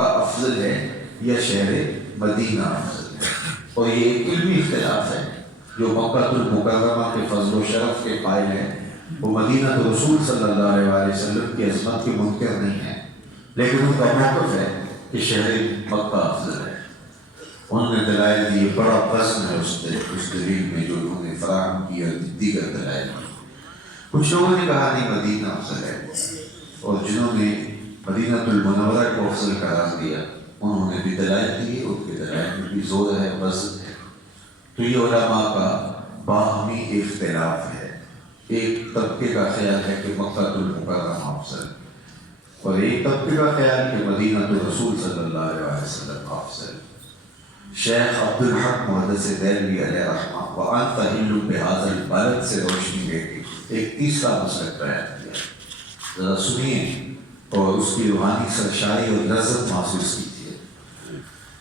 مکہ افضل ہے یا شہر مدینہ افضل ہے. اور یہ ایک علمی اختلاف ہے. جو مکہ المکرمہ کے فضل و شرف کے قائل ہیں وہ مدینہ تو رسول صلی اللہ علیہ وسلم کی عظمت کے منکر نہیں ہیں، لیکن ان کا موقف ہے کہ شہر مکہ افضل ہے. انہوں نے دلائل دیے، بڑا وزن ہے اس دلیل میں جو انہوں نے فراہم کیا دیگر دلائل میں. کچھ لوگوں نے کہا نہیں مدینہ افضل ہے، اور جنہوں نے مدینہ المنورہ کو افضل قرار دیا انہوں نے بھی دلائل دیے، ان کے دلائل میں بھی زور ہے، وزن ہے. تو یہ علماء کا باہمی اختلاف ہے. ایک طبقے کا خیال ہے کہ مکہ المکرمہ افضل، اور ایک طبقے کا خیال کہ مدینہ رسول صلی اللہ علیہ وسلم افضل. شیخ عبد الحق محدث دہلوی علیہ رحمہ وَأَنْتَ حِلٌّ بِهَذَا الْبَلَدِ سے روشنی دے کے ایک تیسرا مسلک بیان کیا. ذرا سنیے اور اس کی روحانی سرشاری اور لذت محسوس کیجیے.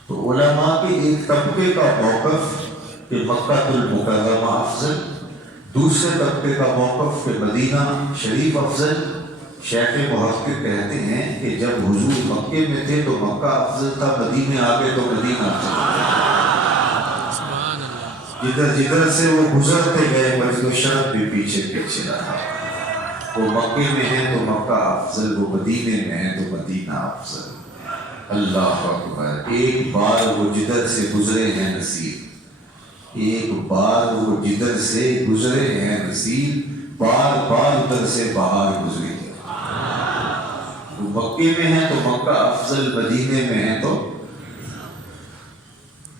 تو علماء کے ایک طبقے کا موقف کہ مکہ المکرمہ افضل، دوسرے طبقے کا موقف کہ مدینہ شریف افضل. شیخ محقق کہتے ہیں کہ جب حضور مکے میں تھے تو مکہ افضل تھا، مدینے آگے تو مدینہ افضل تھا. جدھر جدھر سے وہ گزرتے گئے مجد و شرف بھی پیچھے پیچھے رہا. وہ مکے میں ہیں تو مکہ افضل، وہ مدینے میں ہیں تو مدینہ افضل. اللہ اکبر. ایک بار وہ جدھر سے گزرے ہیں نصیب، ایک بار وہ جدھر سے گزرے ہیں نصیب، بار بار ادھر سے باہر گزری ہے. وہ مکے میں ہیں تو مکہ افضل، مدینے میں ہیں تو.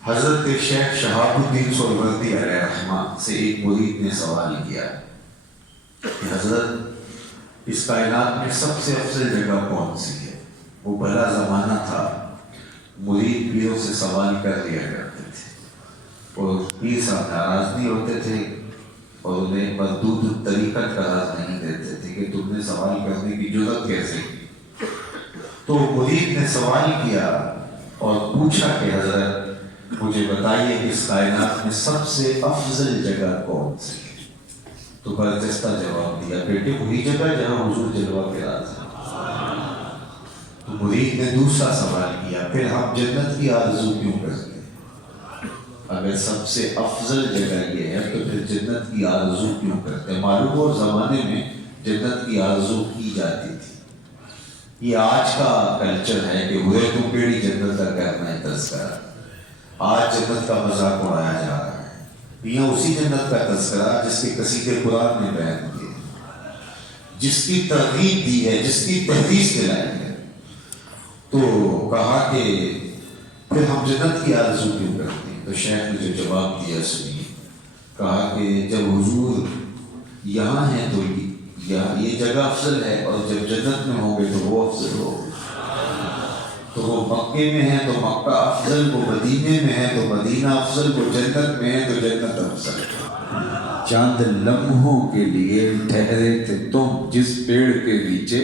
حضرت شیخ شہاب الدین سہروردی علیہ رحمہ سے ایک مرید نے سوال کیا کہ حضرت اس کائنات میں سب سے افضل جگہ کون سی ہے؟ وہ بھلا زمانہ تھا، مرید پیروں سے سوال کر لیا کرتے تھے اور پیر صاحب ناراض نہیں ہوتے تھے اور انہیں مردود طریقت قرار نہیں دیتے تھے کہ تم نے سوال کرنے کی جرأت کیسے کی. تو مرید نے سوال کیا اور پوچھا کہ حضرت مجھے بتائیے کہ اس کائنات میں سب سے افضل جگہ کون سی ہے؟ تو برجستہ جواب دیا، بیٹے وہی جگہ جہاں حضور جلوہ کے راز ہے. تو مرید نے دوسرا سوال کیا، پھر ہم جنت کی آرزو کیوں کرتے ہیں؟ اگر سب سے افضل جگہ یہ ہے تو پھر جنت کی آرزو کیوں کرتے ہیں؟ معلوم ہو زمانے میں جنت کی آرزو کی جاتی تھی. یہ آج کا کلچر ہے کہ ہوئے تو پیڑی جنت کا کرنا ہے تذکرہ. آج جنت کا مذاق اڑایا جا رہا ہے. یہ اسی جنت کا تذکرہ جس کے قصیدے قرآن نے بیان کیے، جس کی ترغیب دی ہے، جس کی تحدیث دلائی ہے. تو کہا کہ پھر ہم جنت کی آرزو کیوں کرتے ہیں؟ تو شیخ نے جو جواب دیا سنیے. کہا کہ جب حضور یہاں ہیں تو یہ جگہ افضل ہے، اور جب جنت میں ہوں گے تو وہ افضل ہوگی. تو وہ مکے میں ہیں تو مکہ افضل، وہ مدینے میں ہیں تو مدینہ افضل، وہ جنت میں ہیں تو جنت افضل. چاند لمحوں کے لیے ٹھہرے تھے تم جس پیڑ کے نیچے،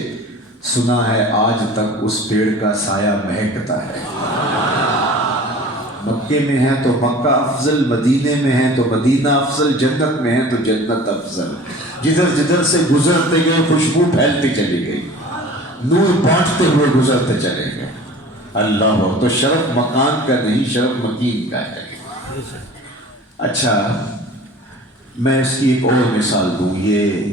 سنا ہے آج تک اس پیڑ کا سایہ مہکتا ہے. مکے میں ہیں تو مکہ افضل، مدینے میں ہیں تو مدینہ افضل، جنت میں ہیں تو جنت افضل. جدھر جدھر سے گزرتے گئے خوشبو پھیلتی چلی گئی، نور بانٹتے ہوئے گزرتے چلے گئے. اللہ ہو. تو شرف مکان کا نہیں، شرف مکین کا ہے. اچھا میں اس کی ایک اور مثال دوں. یہ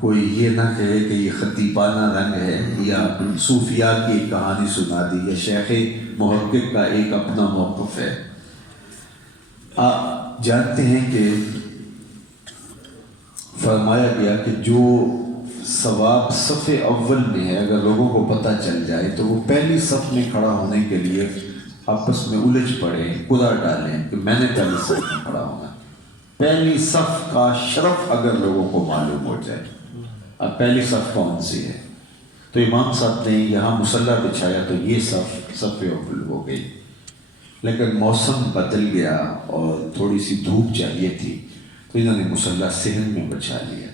کوئی یہ نہ کہے کہ یہ خطیبانہ رنگ ہے یا صوفیاء کی ایک کہانی سنا دی. یہ شیخ محقق کا ایک اپنا موقف ہے. آپ جانتے ہیں کہ فرمایا گیا کہ جو ثواب صف اول میں ہے اگر لوگوں کو پتہ چل جائے تو وہ پہلی صف میں کھڑا ہونے کے لیے آپس میں الجھ پڑیں، قرا ڈالیں کہ میں نے پہلی صف میں کھڑا ہونا. پہلی صف کا شرف اگر لوگوں کو معلوم ہو جائے، اب پہلی صف کون سی ہے؟ تو امام صاحب نے یہاں مصلی بچھایا تو یہ صف اول ہو گئی. لیکن موسم بدل گیا اور تھوڑی سی دھوپ چاہیے تھی تو انہوں نے مصلی صحن میں بچھا لیا.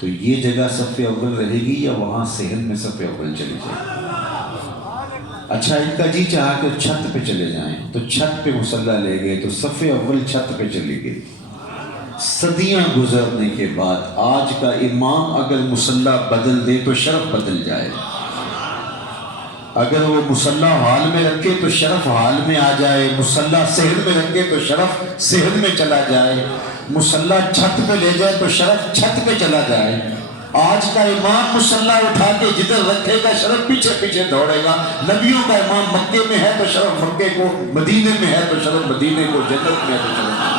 تو یہ جگہ صف اول رہے گی یا وہاں صحن میں صف اول چلی جائے گی؟ اچھا ان کا جی چاہا کہ چھت پہ چلے جائیں تو چھت پہ مصلی لے گئے تو صف اول چھت پہ چلی گئی. صدیاں گزرنے کے بعد آج کا امام اگر مصلی بدل دے تو شرف بدل جائے. اگر وہ مصلح حال میں رکھے تو شرف حال میں آ جائے، مصلح صحن میں رکھے تو شرف صحن میں چلا جائے، مصلح چھت پہ لے جائے تو شرف چھت پہ چلا جائے۔ آج کا امام مصلح اٹھا کے جدھر رکھے گا شرف پیچھے پیچھے دوڑے گا۔ نبیوں کا امام مکے میں ہے تو شرف مکے کو، مدینے میں ہے تو شرف مدینے کو، جنت میں ہے تو شرف،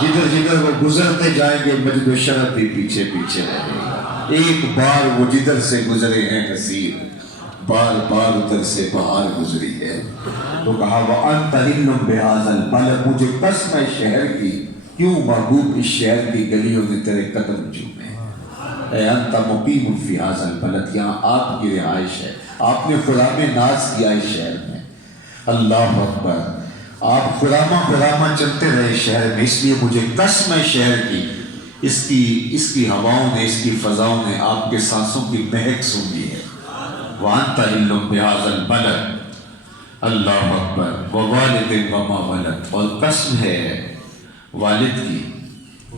جدھر جدھر وہ گزرتے جائیں گے مجد و شرف بھی پیچھے پیچھے رہے گا۔ ایک بار وہ جدھر سے گزرے ہیں حسین، بار بار ادھر سے بہار گزری ہے۔ تو کہا وَأَنْتَ حِلٌّ بِهَٰذَا الْبَلَدِ، مجھے قسم ہے شہر کی، کیوں محبوب اس شہر کی گلیوں نے تیرے قدم چومے۔ اے انت مقیم فی هذا البلد، یہاں آپ کی رہائش ہے، آپ نے خرام ناز کیا اس شہر میں۔ اللہ اکبر، آپ خرامہ خرامہ چلتے رہے شہر میں، اس لیے مجھے قسم ہے شہر کی، اس کی ہواؤں نے، اس کی فضاؤں نے آپ کے سانسوں کی مہک سونگھی ہے۔ وَأَنْتَ حِلٌّ بِهَٰذَا الْبَلَدِ، اللہ اکبر، وَوَالِدٍ وَمَا وَلَدَ، اور قسم ہے والد کی،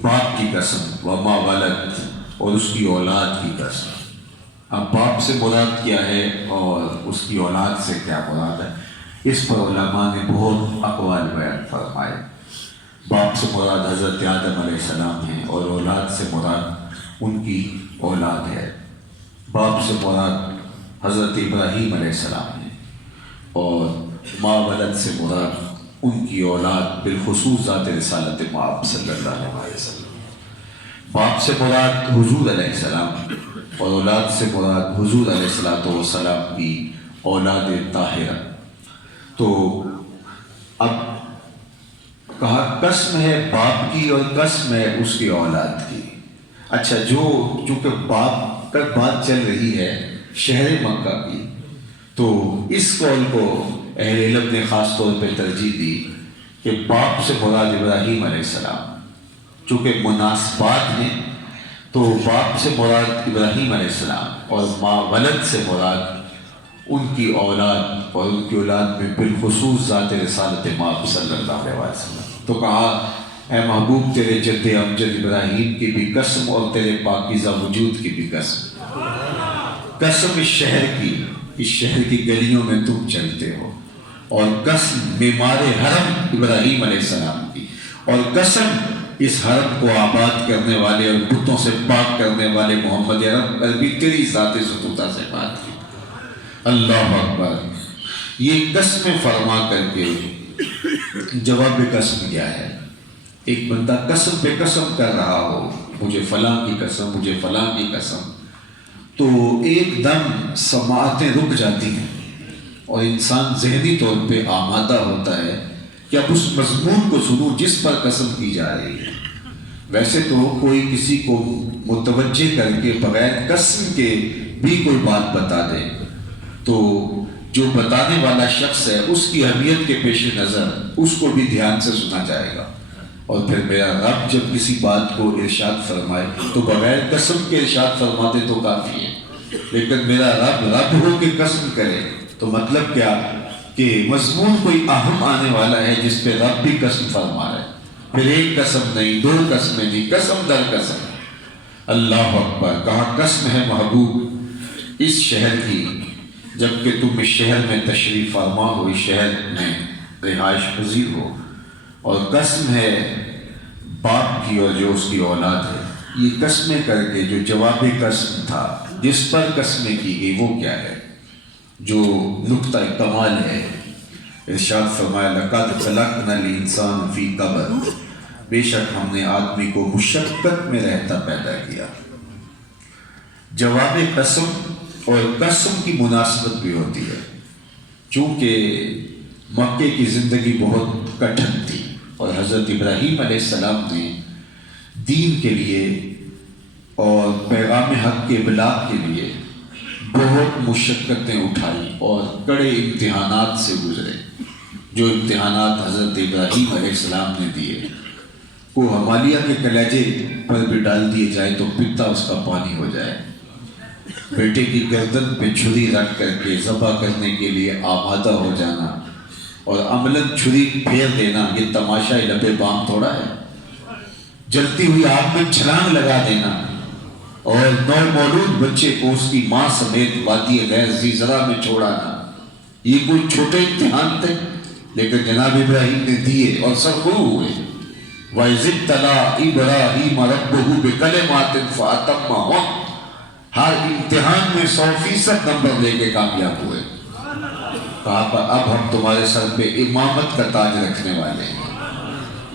باپ کی قسم، وما ولد، اور اس کی اولاد کی قسم۔ اب باپ سے مراد کیا ہے اور اس کی اولاد سے کیا مراد ہے، اس پر علماء نے بہت اقوال بیان فرمائے۔ باپ سے مراد حضرت آدم علیہ السلام ہے اور اولاد سے مراد ان کی اولاد ہے۔ باپ سے مراد حضرت ابراہیم علیہ السلام ہے اور ما ولد سے مراد ان کی اولاد، بالخصوص ذات رسالت مآب صلی اللہ علیہ وسلم۔ باپ سے مراد حضور علیہ السلام اور اولاد سے مراد حضور علیہ السلام کی اولاد طاہرہ۔ تو اب کہا قسم ہے باپ کی اور قسم ہے اس کی اولاد کی۔ اچھا، چونکہ باپ تک بات چل رہی ہے شہر مکہ کی، تو اس قول کو اہل علم نے خاص طور پہ ترجیح دی کہ باپ سے مراد ابراہیم علیہ السلام، چونکہ مناسبات ہیں تو باپ سے مراد ابراہیم علیہ السلام اور ما ولد سے مراد ان کی اولاد، اور ان کی اولاد میں بالخصوص ذات رسالت مآب صلی اللہ علیہ وسلم۔ تو کہا اے محبوب تیرے جد امجد ابراہیم کی بھی قسم اور تیرے پاکیزہ وجود کی بھی قسم، قسم اس شہر کی گلیوں میں تم چلتے ہو، اور قسم معمار حرم ابراہیم علیہ السلام کی، اور قسم اس حرم کو آباد کرنے والے اور بتوں سے پاک کرنے والے محمد عربی تیری ذات ستوتا سے بات کی۔ اللہ اکبر، یہ قسم فرما کر کے جواب قسم کیا ہے؟ ایک بندہ قسم پہ قسم کر رہا ہو، مجھے فلاں کی قسم، مجھے فلاں کی قسم، تو ایک دم سماعتیں رک جاتی ہیں اور انسان ذہنی طور پہ آمادہ ہوتا ہے کہ اب اس مضمون کو سنوں جس پر قسم کی جا رہی ہے۔ ویسے تو کوئی کسی کو متوجہ کر کے بغیر قسم کے بھی کوئی بات بتا دے تو جو بتانے والا شخص ہے اس کی اہمیت کے پیش نظر اس کو بھی دھیان سے سنا جائے گا، اور پھر میرا رب جب کسی بات کو ارشاد فرمائے تو بغیر قسم کے ارشاد فرما دے تو کافی ہے، لیکن میرا رب ہو کے قسم کرے تو مطلب کیا کہ مضمون کوئی اہم آنے والا ہے جس پہ رب بھی قسم فرما رہا ہے، پھر ایک قسم نہیں، دو قسمیں نہیں، قسم در قسم۔ اللہ اکبر، کہا قسم ہے محبوب اس شہر کی جبکہ تم اس شہر میں تشریف فرما ہو، اس شہر میں رہائش پذیر ہو، اور قسم ہے باپ کی اور جو اس کی اولاد ہے۔ یہ قسمیں کر کے جو جواب قسم تھا جس پر قسمیں کی گئی وہ کیا ہے، جو نقطہ کمال ہے، ارشاد فرمایا لَقَدْ خَلَقْنَا الْإِنسَانَ فِي كَبَدٍ، بے شک ہم نے آدمی کو مشقت میں رہتا پیدا کیا۔ جواب قسم اور قسم کی مناسبت بھی ہوتی ہے، چونکہ مکے کی زندگی بہت کٹھن تھی اور حضرت ابراہیم علیہ السلام نے دین کے لیے اور پیغام حق کے ابلاغ کے لیے بہت مشقتیں اٹھائی اور کڑے امتحانات سے گزرے۔ جو امتحانات حضرت ابراہیم علیہ السلام نے دیے، کو ہمالیہ کے کلیجے پر بھی ڈال دیے جائے تو پتا اس کا پانی ہو جائے، بیٹے کی گردن پہ چھری رکھ کر کے ذبح کرنے کے لیے آمادہ ہو جانا اور عملاً چھری پھیر دینا، یہ تماشا لبے بام تھوڑا ہے، جلتی ہوئی آگ میں چھلانگ لگا دینا، اور نو مولود بچے کو اس کی ماں سمیت وادی غیر زیزرا میں چھوڑانا، یہ کوئی چھوٹے امتحان تھے، لیکن جناب ابراہیم نے دیے اور سرخرو ہوئے۔ وَإِذِ ابْتَلَىٰ إِبْرَاهِيمَ رَبُّهُ بِكَلِمَاتٍ فَأَتَمَّهُنَّ، ہر امتحان میں 100% نمبر لے کے کامیاب ہوئے۔ کہا اب ہم تمہارے سر پہ امامت کا تاج رکھنے والے ہیں،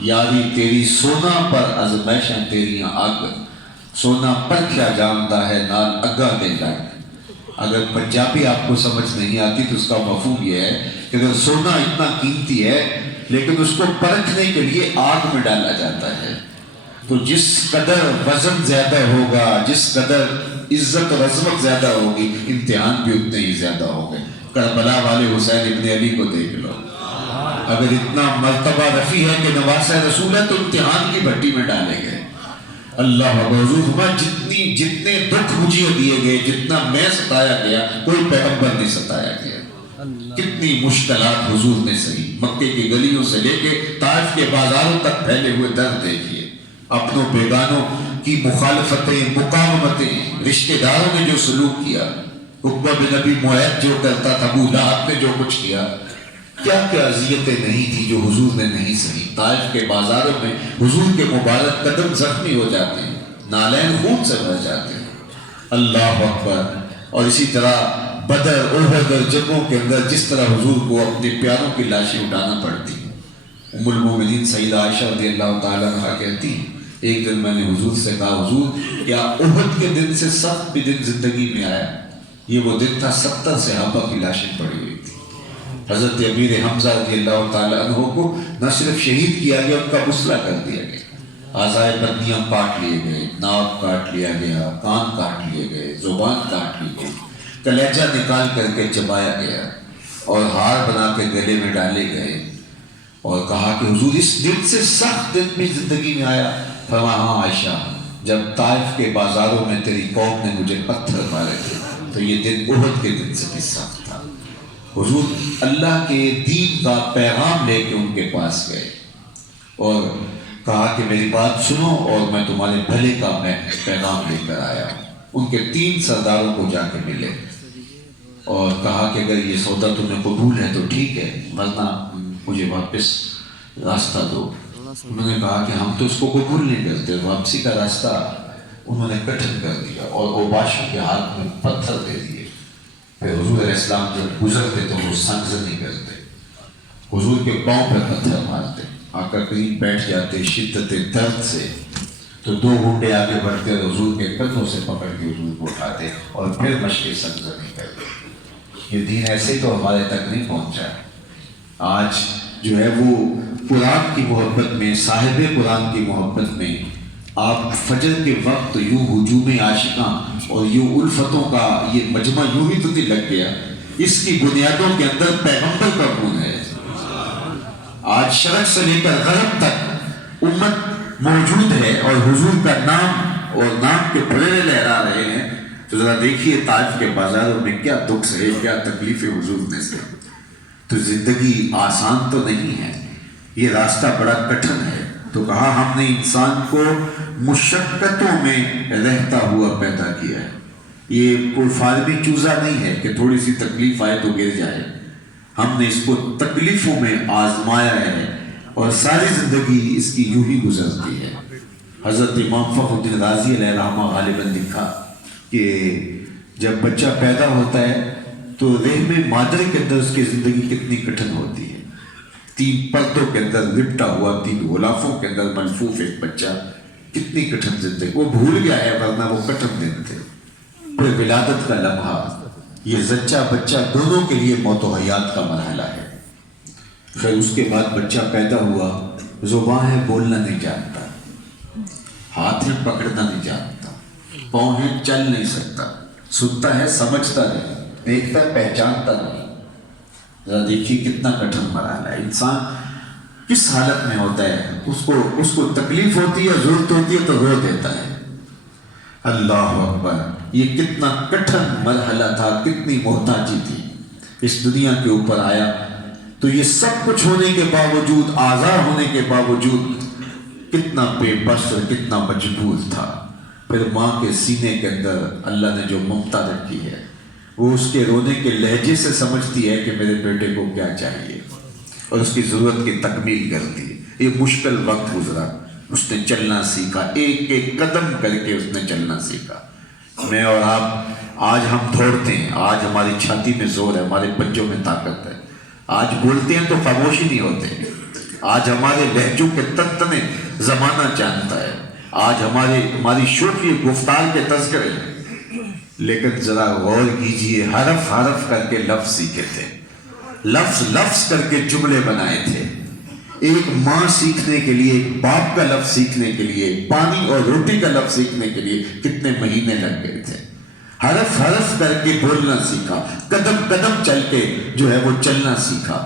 یاری تیری سونا پر ازمائشاں تیریاں آگ، سونا پر کیا جانتا ہے نال اگا دے لگ۔ اگر پنجابی آپ کو سمجھ نہیں آتی تو اس کا مفہوم یہ ہے کہ اگر سونا اتنا قیمتی ہے لیکن اس کو پرکھنے کے لیے آگ میں ڈالا جاتا ہے، تو جس قدر وزن زیادہ ہوگا، جس قدر عزت اور عظمت زیادہ ہوگی، امتحان بھی اتنے ہی زیادہ ہوں گے۔ کربلا والے حسین ابن علی کو دیکھ لو، اگر اتنا مرتبہ رفیع ہے کہ نواسہ رسول ہے تو امتحان کی بھٹی میں ڈالے گئے۔ اللہ حضور جتنے دکھ مجھے دیے گئے، جتنا میں ستایا گیا، کوئی پیغمبر نہیں ستایا گیا۔ کتنی مشکلات حضور نے سہی، مکے کی گلیوں سے لے کے طائف کے بازاروں تک پھیلے ہوئے درد دیکھیے، اپنوں بیگانوں کی مخالفتیں، مقاومتیں، رشتہ داروں نے جو سلوک کیا، عقبہ بن ابی معیط جو کرتا تھا، ابو لہب نے جو کچھ کیا، کیا کیا اذیتیں نہیں تھی جو حضور نے نہیں سہی۔ طائف کے بازاروں میں حضور کے مبارک قدم زخمی ہو جاتے ہیں، نالین خون سے بھر جاتے ہیں۔ اللہ اکبر۔ اور اسی طرح بدر، احد اور جنگوں کے اندر جس طرح حضور کو اپنے پیاروں کی لاشیں اٹھانا پڑتی ہیں۔ ام المومنین سیدہ عائشہ رضی اللہ تعالیٰ عنہا کہتی ہیں، ایک دن میں نے حضور سے کہا، حضور کیا احد کے دن سے سخت بھی دن زندگی میں آیا؟ یہ وہ دن تھا 70 صحابہ کی لاشیں پڑی ہوئی تھی۔ حضرت امیر حمزہ رضی اللہ تعالیٰ عنہ کو نہ صرف شہید کیا گیا، ان کا غسلہ کر دیا گیا، اعضائے بدنیاں کاٹ لیے گئے، ناک کاٹ لیا گیا، کان کاٹ لیے گئے، زبان کاٹ لی گئی، کلیجہ نکال کر کے چبایا گیا اور ہار بنا کے گلے میں ڈالے گئے، اور کہا کہ حضور اس دن سے سخت دن بھی زندگی میں آیا؟ فرمایا ہاں عائشہ، جب طائف کے بازاروں میں تیری قوم نے مجھے پتھر مارے تھے تو یہ دن احد کے دن سے بھی سخت تھا۔ حضور اللہ کے دین کا پیغام لے کے ان کے پاس گئے اور کہا کہ میری بات سنو اور میں تمہارے بھلے کا میں پیغام لے کر آیا ہوں۔ ان کے 3 سرداروں کو جا کے ملے اور کہا کہ اگر یہ سودا تمہیں قبول ہے تو ٹھیک ہے، ورنہ مجھے واپس راستہ دو۔ انہوں نے کہا کہ ہم تو اس کو قبول نہیں کرتے۔ واپسی کا راستہ انہوں نے کٹھن کر دیا اور اوباشوں کے ہاتھ میں پتھر دے دیے۔ پھر حضور علیہ السلام جب گزرتے تو وہ سنگز نہیں کرتے، حضور کے پاؤں پہ پتھر مارتے، آقا قریب بیٹھ جاتے شدت درد سے، تو 2 گھنٹے آگے بڑھتے اور حضور کے کندھوں سے پکڑ کے حضور کو اٹھاتے اور پھر مشق سنگز نہیں کرتے۔ یہ دین ایسے تو ہمارے تک نہیں پہنچا۔ آج جو ہے وہ قرآن کی محبت میں، صاحب قرآن کی محبت میں، آپ فجر کے وقت یوں ہجوم عاشقاں اور یوں الفتوں کا یہ مجمع یوں ہی تو نہیں لگ گیا، اس کی بنیادوں کے اندر پیغمبر کا خون ہے۔ آج شرق سے لے کر غرب تک امت موجود ہے اور حضور کا نام اور نام کے پھیرے لہرا رہے ہیں، تو ذرا دیکھیے طائف کے بازاروں میں کیا دکھ سہے، کیا تکلیفیں حضور نے سہی۔ تو زندگی آسان تو نہیں ہے، یہ راستہ بڑا کٹھن ہے۔ تو کہا ہم نے انسان کو مشقتوں میں رہتا ہوا پیدا کیا ہے، یہ کوئی فارمی چوزہ نہیں ہے کہ تھوڑی سی تکلیف آئے تو گر جائے، ہم نے اس کو تکلیفوں میں آزمایا ہے اور ساری زندگی اس کی یوں ہی گزرتی ہے۔ حضرت امام فخر الدین رازی علیہ رحمہ غالباً لکھا کہ جب بچہ پیدا ہوتا ہے تو رحم مادر کے اندر اس کی زندگی کتنی کٹھن ہوتی ہے، 3 پردوں کے اندر لپٹا ہوا، 3 غلافوں کے اندر ملفوف ایک بچہ، کتنی کٹھن زندگی، وہ بھول گیا ہے ورنہ وہ کٹھن دن تھے۔ پھر ولادت کا لمحہ، یہ زچہ بچہ دونوں کے لیے موت و حیات کا مرحلہ ہے۔ پھر اس کے بعد بچہ پیدا ہوا، زبان ہے بولنا نہیں جانتا، ہاتھ ہے پکڑنا نہیں جانتا، پاؤں ہے چل نہیں سکتا، سنتا ہے سمجھتا نہیں، دیکھتا پہچانتا نہیں۔ ذرا دیکھیے کتنا کٹھن مرحلہ ہے۔ انسان کس حالت میں ہوتا ہے، اس کو تکلیف ہوتی ہے، ضرورت ہوتی ہے تو رو دیتا ہے۔ اللہ اکبر، یہ کتنا کٹھن مرحلہ تھا، کتنی محتاجی تھی۔ اس دنیا کے اوپر آیا تو یہ سب کچھ ہونے کے باوجود، آزاد ہونے کے باوجود کتنا بے بس اور کتنا مجبور تھا۔ پھر ماں کے سینے کے اندر اللہ نے جو ممتا رکھی ہے وہ اس کے رونے کے لہجے سے سمجھتی ہے کہ میرے بیٹے کو کیا چاہیے اور اس کی ضرورت کی تکمیل کرتی ہے۔ یہ مشکل وقت گزرا، اس نے چلنا سیکھا، ایک ایک قدم کر کے اس نے چلنا سیکھا۔ میں اور آپ آج ہم دوڑتے ہیں، آج ہماری چھاتی میں زور ہے، ہمارے پنجوں میں طاقت ہے، آج بولتے ہیں تو خاموش ہی نہیں ہوتے، آج ہمارے لہجوں کے تنتنے زمانہ جانتا ہے، آج ہماری شوخی گفتار کے تذکرے ہیں، لیکن ذرا غور کیجئے، حرف حرف کر کے لفظ سیکھے تھے، لفظ لفظ کر کے جملے بنائے تھے۔ ایک ماں سیکھنے کے لیے، ایک باپ کا لفظ سیکھنے کے لیے، پانی اور روٹی کا لفظ سیکھنے کے لیے کتنے مہینے لگ گئے تھے۔ حرف حرف کر کے بولنا سیکھا، قدم قدم چل کے جو ہے وہ چلنا سیکھا،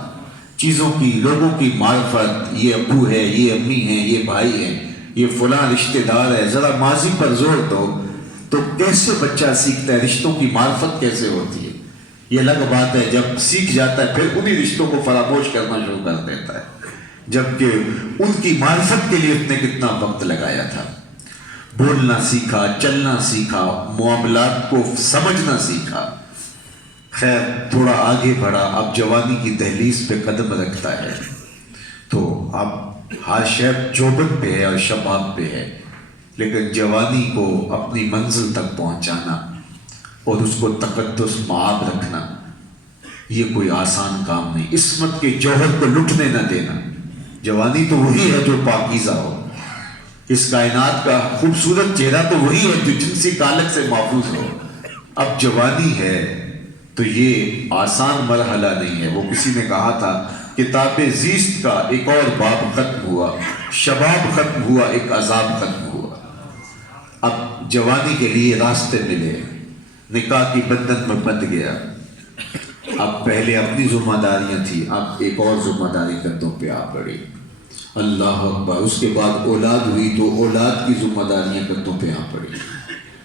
چیزوں کی، لوگوں کی معرفت، یہ ابو ہے، یہ امی ہیں، یہ بھائی ہیں، یہ فلاں رشتہ دار ہے، ذرا ماضی پر زور دو تو کیسے بچہ سیکھتا ہے، رشتوں کی معرفت کیسے ہوتی ہے۔ یہ الگ بات ہے جب سیکھ جاتا ہے پھر انہی رشتوں کو فراموش کرنا شروع کر دیتا ہے، جبکہ ان کی معرفت کے لیے اس نے کتنا وقت لگایا تھا۔ بولنا سیکھا، چلنا سیکھا، معاملات کو سمجھنا سیکھا۔ خیر تھوڑا آگے بڑھا، اب جوانی کی دہلیز پہ قدم رکھتا ہے تو اب ہر شب جوبن پہ ہے اور شباب پہ ہے، لیکن جوانی کو اپنی منزل تک پہنچانا اور اس کو تقدس معاب رکھنا یہ کوئی آسان کام نہیں۔ عصمت کے جوہر کو لٹنے نہ دینا۔ جوانی تو وہی ہے جو پاکیزہ ہو، اس کائنات کا خوبصورت چہرہ تو وہی ہے جو جنسی کالک سے محفوظ ہو۔ اب جوانی ہے تو یہ آسان مرحلہ نہیں ہے۔ وہ کسی نے کہا تھا کتاب زیست کا ایک اور باب ختم ہوا، شباب ختم ہوا، ایک عذاب ختم ہوا۔ اب جوانی کے لیے راستے ملے، نکاح کی بندھن میں بندھ گیا۔ اب پہلے اپنی ذمہ داریاں تھیں، اب ایک اور ذمہ داری کندھوں پہ آ پڑی۔ اللہ اکبر۔ اس کے بعد اولاد ہوئی تو اولاد کی ذمہ داریاں کندھوں پہ آ پڑی۔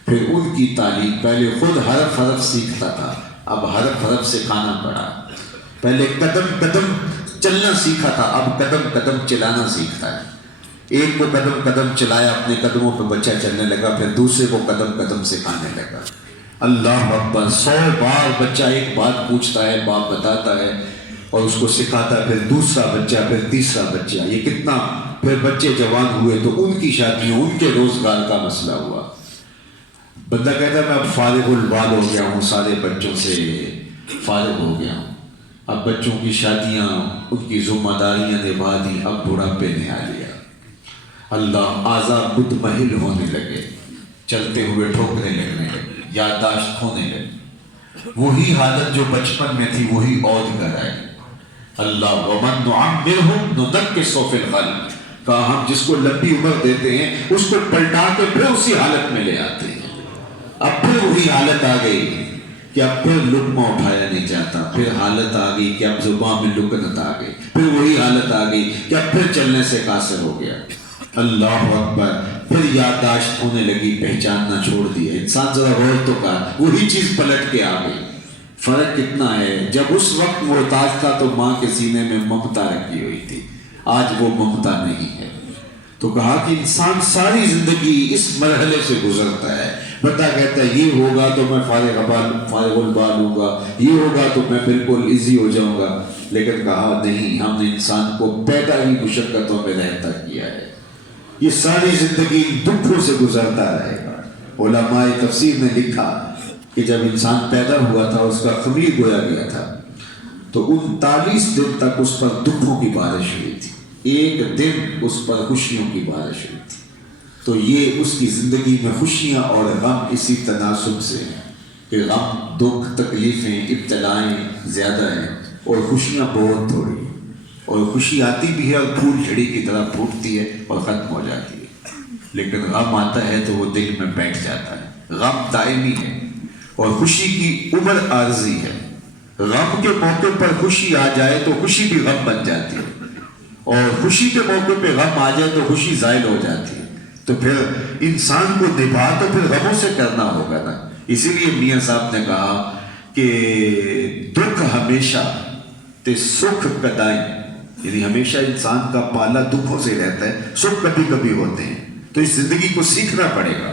پھر ان کی تعلیم، پہلے خود حرف حرف سیکھتا تھا، اب حرف حرف سکھانا پڑا۔ پہلے قدم قدم چلنا سیکھا تھا، اب قدم قدم چلانا سیکھتا ہے۔ ایک کو قدم قدم چلایا، اپنے قدموں پہ بچہ چلنے لگا، پھر دوسرے کو قدم قدم سکھانے لگا۔ اللہ اکبر۔ 100 بار بچہ ایک بات پوچھتا ہے، باپ بتاتا ہے اور اس کو سکھاتا ہے، پھر دوسرا بچہ، پھر تیسرا بچہ، یہ کتنا، پھر بچے جوان ہوئے تو ان کی شادیوں، ان کے روزگار کا مسئلہ ہوا۔ بندہ کہتا ہے میں اب فارغ البال ہو گیا ہوں، سارے بچوں سے فارغ ہو گیا ہوں، اب بچوں کی شادیاں، ان کی ذمہ داریاں نبھا دی، اب بڑھاپے نے آ لیا۔ اللہ، اعضاء مدمحل ہونے لگے، چلتے ہوئے ٹھوکرے لگنے لگے، یادداشت کھونے لگی، وہی حالت جو بچپن میں تھی وہی عود کر آئی۔ اللہ، وَمَن نُعَمِّرْهُ نُنَكِّسْهُ فِي الْخَلْقِ، کہا ہم جس کو لمبی عمر دیتے ہیں اس کو پلٹا کے پھر اسی حالت میں لے آتے ہیں۔ اب پھر وہی حالت آ گئی کہ اب پھر لقمہ اٹھایا نہیں جاتا، پھر حالت آ گئی کہ اب زبان میں لکنت آ گئی، پھر وہی حالت آ گئی کہ اب پھر چلنے سے قاصر ہو گیا۔ اللہ اکبر۔ پھر یادداشت ہونے لگی، پہچاننا چھوڑ دیا۔ انسان ذرا غور تو کر، وہی چیز پلٹ کے آ گئی۔ فرق کتنا ہے، جب اس وقت محتاج تھا تو ماں کے سینے میں ممتا رکھی ہوئی تھی، آج وہ ممتا نہیں ہے۔ تو کہا کہ انسان ساری زندگی اس مرحلے سے گزرتا ہے، بندہ کہتا ہے یہ ہوگا تو میں فارغ البال ہوں گا، یہ ہوگا تو میں بالکل ایزی ہو جاؤں گا، لیکن کہا نہیں، ہم نے انسان کو پیدا ہی مشقتوں میں رہتا کیا ہے، یہ ساری زندگی دکھوں سے گزرتا رہے گا۔ علماء تفسیر نے لکھا کہ جب انسان پیدا ہوا تھا اس کا خمیر بویا گیا تھا تو 39 دن تک اس پر دکھوں کی بارش ہوئی تھی، ایک دن اس پر خوشیوں کی بارش ہوئی تھی۔ تو یہ اس کی زندگی میں خوشیاں اور غم اسی تناسب سے ہیں کہ غم، دکھ، تکلیفیں، ابتلائیں زیادہ ہیں اور خوشیاں بہت تھوڑی ہیں، اور خوشی آتی بھی ہے اور پھول جھڑی کی طرح پھوٹتی ہے اور ختم ہو جاتی ہے، لیکن غم آتا ہے تو وہ دل میں بیٹھ جاتا ہے۔ غم دائمی ہے اور خوشی کی عمر عارضی ہے۔ غم کے موقع پر خوشی آ جائے تو خوشی بھی غم بن جاتی ہے، اور خوشی کے موقع پہ غم آ جائے تو خوشی زائل ہو جاتی ہے۔ تو پھر انسان کو نبھا تو پھر غموں سے کرنا ہوگا نا۔ اسی لیے میاں صاحب نے کہا کہ دکھ ہمیشہ تے سکھ کدائیں، یعنی ہمیشہ انسان کا پالا دکھوں سے رہتا ہے، سکھ کبھی کبھی ہوتے ہیں، تو اس زندگی کو سیکھنا پڑے گا۔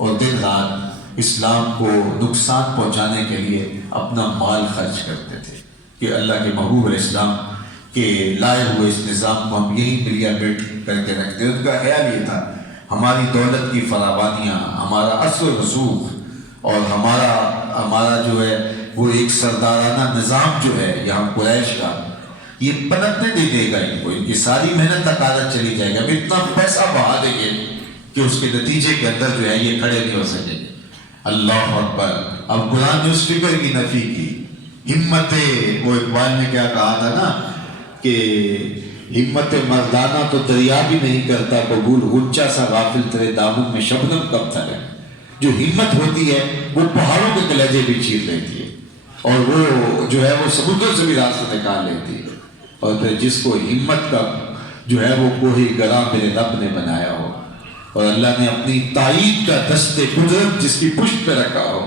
اور دن رات اسلام کو نقصان پہنچانے کے لیے اپنا مال خرچ کرتے تھے کہ اللہ کے محبوب علیہ السلام کے لائے ہوئے اس نظام کو ہم یہی ملیا بیٹ کر کے رکھتے ہیں۔ ان کا خیال یہ تھا ہماری دولت کی فراوانیاں، ہمارا اثر و رسوخ اور ہمارا جو ہے وہ ایک سردارانہ نظام جو ہے یہاں قریش کا، یہ پلٹنے نہیں دے گا ان کو، ان کی ساری محنت تقاضا چلی جائے گا، اتنا پیسہ بہا دیں گے کہ اس کے نتیجے کے اندر جو ہے یہ کھڑے نہیں ہو سکیں گے۔ اللہ اکبر۔ اب قرآن نے اس فکر کی نفی کی، ہمت، وہ اقبال نے کیا کہا تھا نا کہ ہمت مردانہ تو دریا بھی نہیں کرتا قبول، غنچہ سا غافل تیرے دامن میں شبنم کب تک ہے۔ جو ہمت ہوتی ہے وہ پہاڑوں کے کلیجے بھی چیر لیتی ہے، اور وہ جو ہے وہ سمندر سے بھی راستہ نکال لیتی ہے۔ اور پھر جس کو ہمت کا جو ہے وہ کوہی گراں میرے رب نے بنایا ہو، اور اللہ نے اپنی تائید کا دست قدرت جس کی پشت پہ رکھا ہو،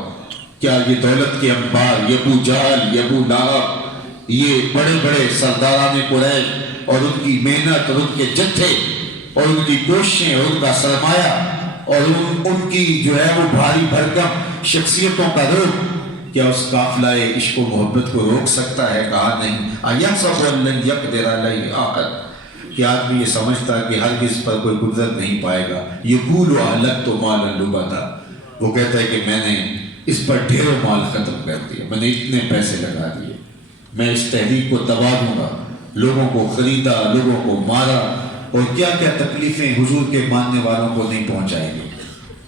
کیا یہ دولت کے انبار، یبو جہل، یبو لہب، یہ بڑے بڑے سرداران قریش اور ان کی محنت اور ان کے جتھے اور ان کی کوششیں اور ان کا سرمایہ اور ان کی جو ہے وہ بھاری بھرکم شخصیتوں کا روپ، کیا اس قافلہ عشق و محبت کو روک سکتا ہے؟ کہا نہیں۔ اَيَحْسَبُ أَن لَّن يَقْدِرَ عَلَيْهِ أَحَدٌ، کہ آدمی یہ سمجھتا کہ ہرگز پر کوئی قدرت نہیں پائے گا۔ يَقُولُ أَهْلَكْتُ مَالًا لُبَدًا، وہ کہتا ہے کہ میں نے اس پر ڈھیروں مال ختم کر دیا، میں نے اتنے پیسے لگا دیے، میں اس تحریک کو دبا دوں گا، لوگوں کو خریدا، لوگوں کو مارا، اور کیا کیا تکلیفیں حضور کے ماننے والوں کو نہیں پہنچائیں گے۔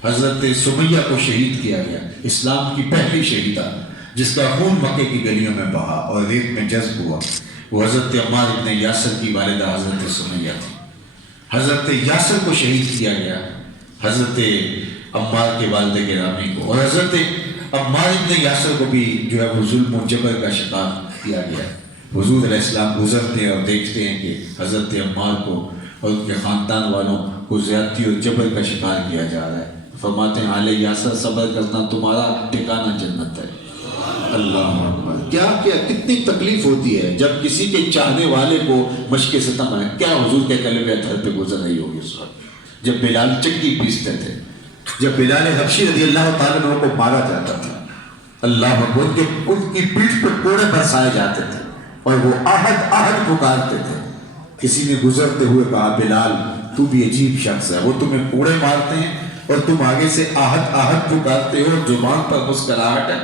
حضرت سمیہ کو شہید کیا گیا، اسلام کی پہلی شہیدہ جس کا خون مکے کی گلیوں میں بہا اور ریت میں جذب ہوا، وہ حضرت عمار ابن یاسر کی والدہ حضرت سمیہ تھی۔ حضرت یاسر کو شہید کیا گیا، حضرت عمار کے والد گرامی کو، اور حضرت عمار ابن یاسر کو بھی جو ہے وہ ظلم و جبر کا شکار کیا گیا۔ حضور علیہ السلام گزرتے اور دیکھتے ہیں کہ حضرت عمار کو اور ان کے خاندان والوں کو زیادتی اور جبر کا شکار کیا جا رہا ہے، فرماتے ہیں آل یاسر صبر کرنا تمہارا ٹھکانہ جنت ہے۔ اللہ اکبر۔ کیا کیا کتنی تکلیف ہوتی ہے جب کسی کے چاہنے والے کو مشق ستم ہے۔ کیا حضور کے قلب اطہر پہ گزر رہی ہوگی اس وقت جب بلال چکی پیستے تھے، جب بلال حبشی رضی اللہ تعالیٰ عنہ کو مارا جاتا تھا، اللہ اکبر، ان کی پیٹھ پہ کوڑے برسائے جاتے تھے اور وہ آہد آہد پکارتے تھے۔ کسی نے گزرتے ہوئے کہا بلال تو بھی عجیب شخص ہے، وہ تمہیں کوڑے مارتے ہیں اور تم آگے سے آہد آہد پکارتے ہو، زبان پر مسکراہٹ ہے۔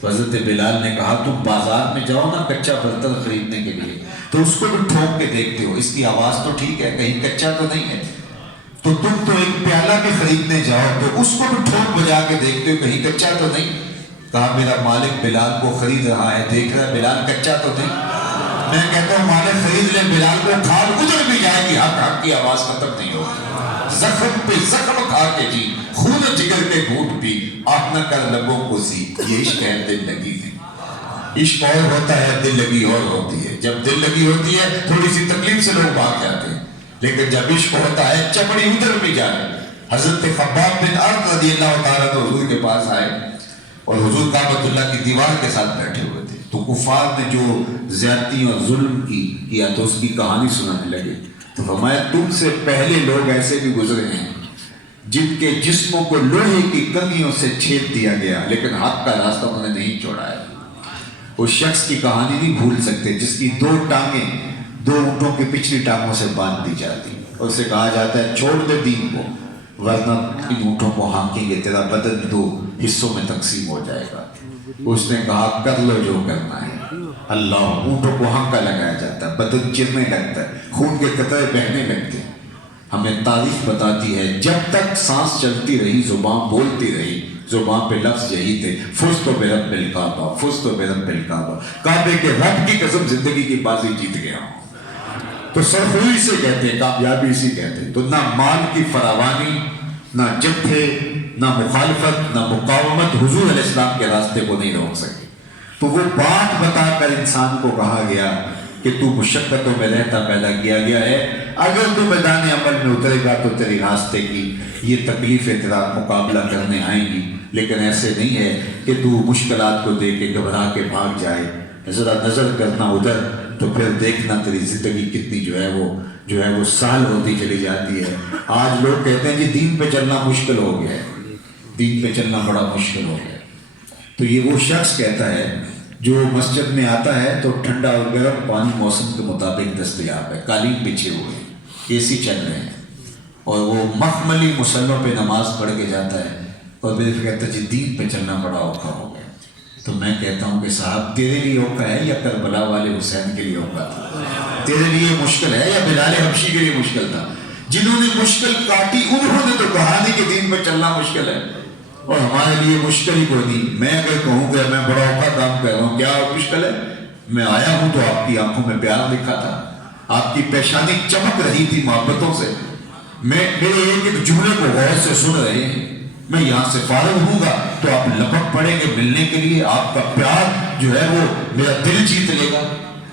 تو حضرت بلال نے کہا تم بازار میں جاؤ نا کچا برتن خریدنے کے لیے، تو اس کو بھی ٹھوک کے دیکھتے ہو، اس کی آواز تو ٹھیک ہے، کہیں کچا تو نہیں ہے، تو تم تو ایک پیالہ کے خریدنے جاؤ تو اس کو بھی ٹھوک بجا کے دیکھتے ہو، کہیں کچا تو نہیں۔ کہا میرا مالک بلال کو خرید رہا ہے، دیکھ رہا ہے بلال کچا تو نہیں۔ میں کہتا ہوں مالک خرید لے، بلال کو کھال ادھر بھی جائے گی، حق حق کی آواز ختم نہیں ہوگی۔ زخم پہ زخم کھا کے جی، خون جگر کے گھونٹ پی، آہ نہ کر لبوں کو سی، یہ عشق ہے دل لگی ہے۔ عشق اور ہوتا ہے، دل لگی اور ہوتی ہے۔ جب دل لگی ہوتی ہے تھوڑی سی تکلیف سے لوگ بھاگ جاتے ہیں، لیکن جب عشق ہوتا ہے چمڑی ادھر بھی جائے۔ حضرت خباب بن ارد رضی اللہ تعالیٰ تو حضور کے پاس آئے اور حضور کعبۃ اللہ کی دیوار کے ساتھ بیٹھے ہوئے تھے، تو کفار نے جو زیادتی اور ظلم کیا تو اس کی کہانی سنانے لگے۔ تو فرمایا تم سے پہلے لوگ ایسے بھی گزرے ہیں جن کے جسموں کو لوہے کی کنگھیوں سے چھید دیا گیا، لیکن حق کا راستہ انہوں نے نہیں چھوڑایا۔ اس شخص کی کہانی نہیں بھول سکتے جس کی دو ٹانگیں دو اونٹوں کی پچھلی ٹانگوں سے باندھ دی جاتی، اور اسے کہا جاتا ہے چھوڑ دے دین کو ورنہ ان اونٹوں کو ہانکیں گے، تیرا بدن دو حصوں میں تقسیم ہو جائے گا۔ اس نے کہا کر لو جو کرنا ہے۔ اللہ، اونٹوں کو ہانکا لگایا جاتا ہے، بدن چرنے لگتا ہے، خون کے قطرے بہنے لگتے ہیں۔ ہمیں تاریخ بتاتی ہے جب تک سانس چلتی رہی، زبان بولتی رہی، زبان پہ لفظ یہی تھے فزت برب الکعبہ، فزت برب الکعبہ، کعبے کے رب کی قسم زندگی کی بازی جیت گیا ہوں۔ تو سرخروئی سے کہتے ہیں، کامیابی سے کہتے ہیں۔ تو نہ مال کی فراوانی، نہ جتھے، نہ مخالفت، نہ مقاومت حضور علیہ السلام کے راستے کو نہیں روک سکے۔ تو وہ بات بتا کر انسان کو کہا گیا کہ تو مشقتوں میں رہتا پیدا کیا گیا ہے، اگر تو میدان عمل میں اترے گا تو تیری راستے کی یہ تکلیفیں تیرا مقابلہ کرنے آئیں گی، لیکن ایسے نہیں ہے کہ تو مشکلات کو دیکھ کے گھبرا کے بھاگ جائے۔ ذرا نظر کرنا ادھر تو پھر دیکھنا تیری زندگی کتنی جو ہے وہ سہل ہوتی چلی جاتی ہے۔ آج لوگ کہتے ہیں جی دین پہ چلنا مشکل ہو گیا ہے، دین پہ چلنا بڑا مشکل ہو گیا. تو یہ وہ شخص کہتا ہے جو مسجد میں آتا ہے تو ٹھنڈا اور گرم پانی موسم کے مطابق دستیاب ہے، قالین بچھے ہوئے ہیں، اے سی چل رہے ہیں، اور وہ مخملی مصلوں پہ نماز پڑھ کے جاتا ہے اور پھر کہتا ہے جی دین پہ چلنا بڑا اوکھا ہو گیا. تو میں کہتا ہوں کہ صاحب تیرے لیے اوکھا ہے یا کربلا والے حسین کے لیے اوکھا تھا؟ تیرے لیے مشکل ہے یا بلال حبشی کے لیے مشکل تھا؟ جنہوں نے مشکل کاٹی انہوں نے تو کہا نہیں کہ دین پہ چلنا مشکل ہے، اور ہمارے لیے مشکل ہی کوئی نہیں. میں اگر کہوں کہ میں بڑا اوکھا کام کر رہا ہوں، کیا مشکل ہے؟ میں آیا ہوں تو آپ کی آنکھوں میں پیار لکھا تھا، آپ کی پیشانی چمک رہی تھی محبتوں سے. میرے ایک جملے کو غور سے سن رہے ہیں. میں یہاں سے فارغ ہوں گا تو آپ لپک پڑیں گے ملنے کے لیے، آپ کا پیار جو ہے وہ میرا دل جیت لے گا.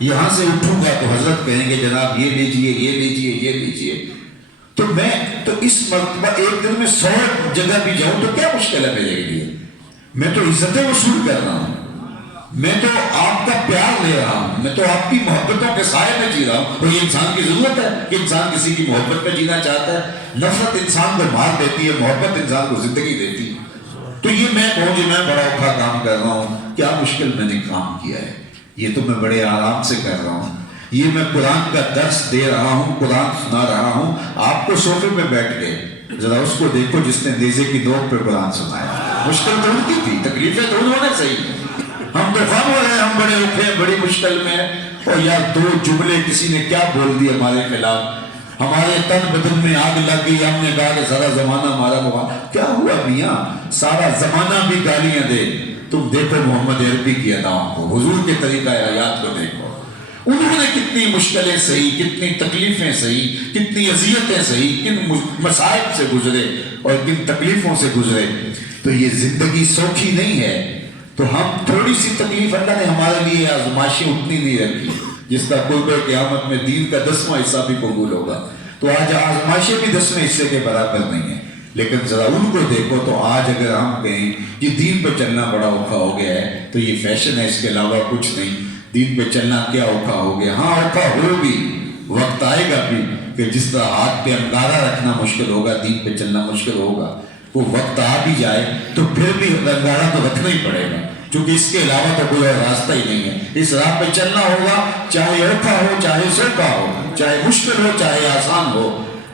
یہاں سے اٹھوں گا تو حضرت کہیں گے جناب یہ لیجئے یہ لیجئے یہ لیجئے. تو میں تو اس مرتبہ ایک دن میں 100 جگہ بھی جاؤں تو کیا مشکل ہے میرے لیے؟ میں تو عزتیں وصول کر رہا ہوں، میں تو آپ کا پیار لے رہا ہوں، میں تو آپ کی محبتوں کے سائے میں جی رہا ہوں. اور یہ انسان کی ضرورت ہے کہ انسان کسی کی محبت میں جینا چاہتا ہے. نفرت انسان کو مار دیتی ہے، محبت انسان کو زندگی دیتی ہے. تو یہ میں کہوں جی میں بڑا اوکھا کام کر رہا ہوں، کیا مشکل میں نے کام کیا ہے؟ یہ تو میں بڑے آرام سے کر رہا ہوں. یہ میں قرآن کا درس دے رہا ہوں، قرآن سنا رہا ہوں. آپ کو صوفے میں بیٹھ گئے، ذرا اس کو دیکھو جس نے نیزے کی نوک پہ قرآن سنایا. مشکل تو ان کی تھی، تکلیفیں تو انہوں نے صحیح. ہم تو خام ہو رہے ہیں، ہم بڑے اوکھے ہیں، بڑی مشکل میں ہیں. اور یار 2 جملے کسی نے کیا بول دی ہمارے خلاف، ہمارے تن بدن میں آگ لگ گئی. ہم نے کہا کہ سارا زمانہ ہمارا ہوا. کیا ہوا میاں؟ سارا زمانہ بھی گالیاں دے. تم دیکھو محمد عربی کی اداؤں کو، حضور کے طریقہ حیات کو دیکھو. انہوں نے کتنی مشکلیں سہی، کتنی تکلیفیں سہی، کتنی اذیتیں سہی، کن مصائب سے گزرے اور کن تکلیفوں سے گزرے. تو یہ زندگی سوکھی نہیں ہے. تو ہم تھوڑی سی تکلیف، اللہ نے ہمارے لیے آزمائشیں اتنی نہیں رکھی جس کا قرب قیامت میں دین کا 10واں حصہ بھی قبول ہوگا. تو آج آزمائشیں بھی 10ویں حصے کے برابر نہیں ہیں. لیکن ذرا ان کو دیکھو تو آج اگر ہم کہیں کہ دین پہ چلنا بڑا اوکھا ہو گیا ہے تو یہ فیشن ہے، اس کے علاوہ کچھ نہیں. دین پہ چلنا کیا اوکھا ہو گیا؟ ہاں اوکھا ہو بھی، وقت آئے گا بھی کہ جس طرح ہاتھ پہ انگارہ رکھنا مشکل ہوگا، دین پہ چلنا مشکل ہوگا. وہ وقت آ بھی جائے تو پھر بھی انگارہ تو رکھنا ہی پڑے گا، کیونکہ اس کے علاوہ تو کوئی راستہ ہی نہیں ہے. اس راہ پہ چلنا ہوگا، چاہے اوکھا ہو چاہے سوکھا ہو، چاہے مشکل ہو چاہے آسان ہو.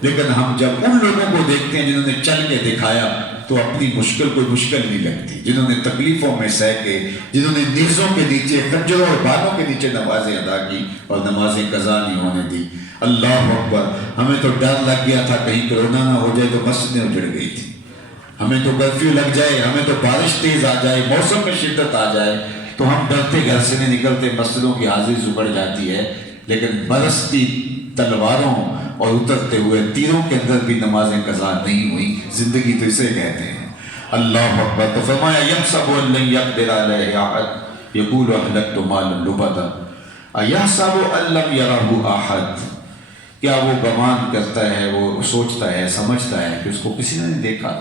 لیکن ہم جب ان لوگوں کو دیکھتے ہیں جنہوں نے چل کے دکھایا تو اپنی مشکل کوئی مشکل نہیں لگتی. جنہوں نے تکلیفوں میں سہ کے، جنہوں نے نیزوں کے نیچے، خنجروں اور بالوں کے نیچے نمازیں ادا کی اور نمازیں قضا نہیں ہونے دی. اللہ اکبر. ہمیں تو ڈر لگ گیا تھا کہیں کرونا نہ ہو جائے تو مسجدیں اجڑ گئی تھی. ہمیں تو کرفیو لگ جائے، ہمیں تو بارش تیز آ جائے، موسم میں شدت آ جائے تو ہم ڈرتے گھر سے نہیں نکلتے، مسجدوں کی حاضری زبڑ جاتی ہے. لیکن برستی تلواروں اور اترتے ہوئے تیروں کے اندر بھی نمازیں قضا نہیں ہوئی. زندگی تو اسے کہتے ہیں. اللہ اکبر. تو فرمایا یحسب ان لن یقدر علیہ احد یقول اهلکت مالا لبدا ایحسب ان لم یرہ احد. کیا وہ گمان کرتا ہے، وہ سوچتا ہے، سمجھتا ہے کہ اس کو کسی نے نہیں دیکھا؟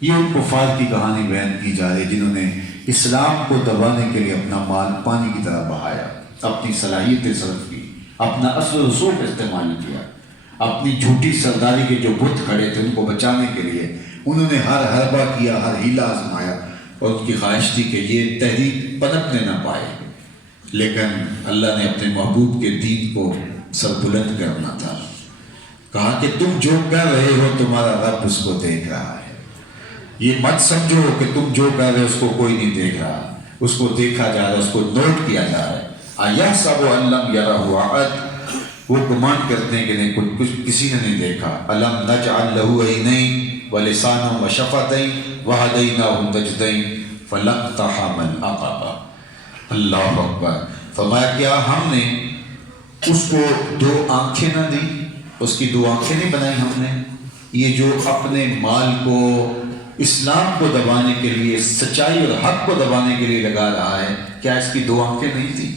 یہ ان کفار کی کہانی بیان کی جا رہی جنہوں نے اسلام کو دبانے کے لیے اپنا مال پانی کی طرح بہایا، اپنی صلاحیتیں صرف کی، اپنا اصل و رسوخ استعمال کیا. اپنی جھوٹی سرداری کے جو بت کھڑے تھے ان کو بچانے کے لیے انہوں نے ہر حربہ کیا، ہر ہیلہ آزمایا. اور ان کی خواہش تھی کہ یہ تحریک پنپنے نہ پائے. لیکن اللہ نے اپنے محبوب کے دین کو سربلند کرنا تھا. کہا کہ تم جو کر رہے ہو تمہارا رب اس کو دیکھ رہا ہے. یہ مت سمجھو کہ تم جو کر رہے ہو اس کو کوئی نہیں دیکھ رہا. اس کو دیکھا جا رہا ہے، اس کو نوٹ کیا جا رہا ہے. ایحسب ان لم یرہ احد. وہ گمان کرتے ہیں کہ نہیں کچھ کسی نے نہیں دیکھا. الم نجعل لہ عینین ولسانا وشفتین وہدیناہ النجدین فلاقتحم العقبہ. اللہ اکبر. فرمایا کیا ہم نے اس کو 2 آنکھیں نہ دی؟ اس کی 2 آنکھیں نہیں بنائی ہم نے؟ یہ جو اپنے مال کو اسلام کو دبانے کے لیے، سچائی اور حق کو دبانے کے لیے لگا رہا ہے، کیا اس کی 2 آنکھیں نہیں تھیں؟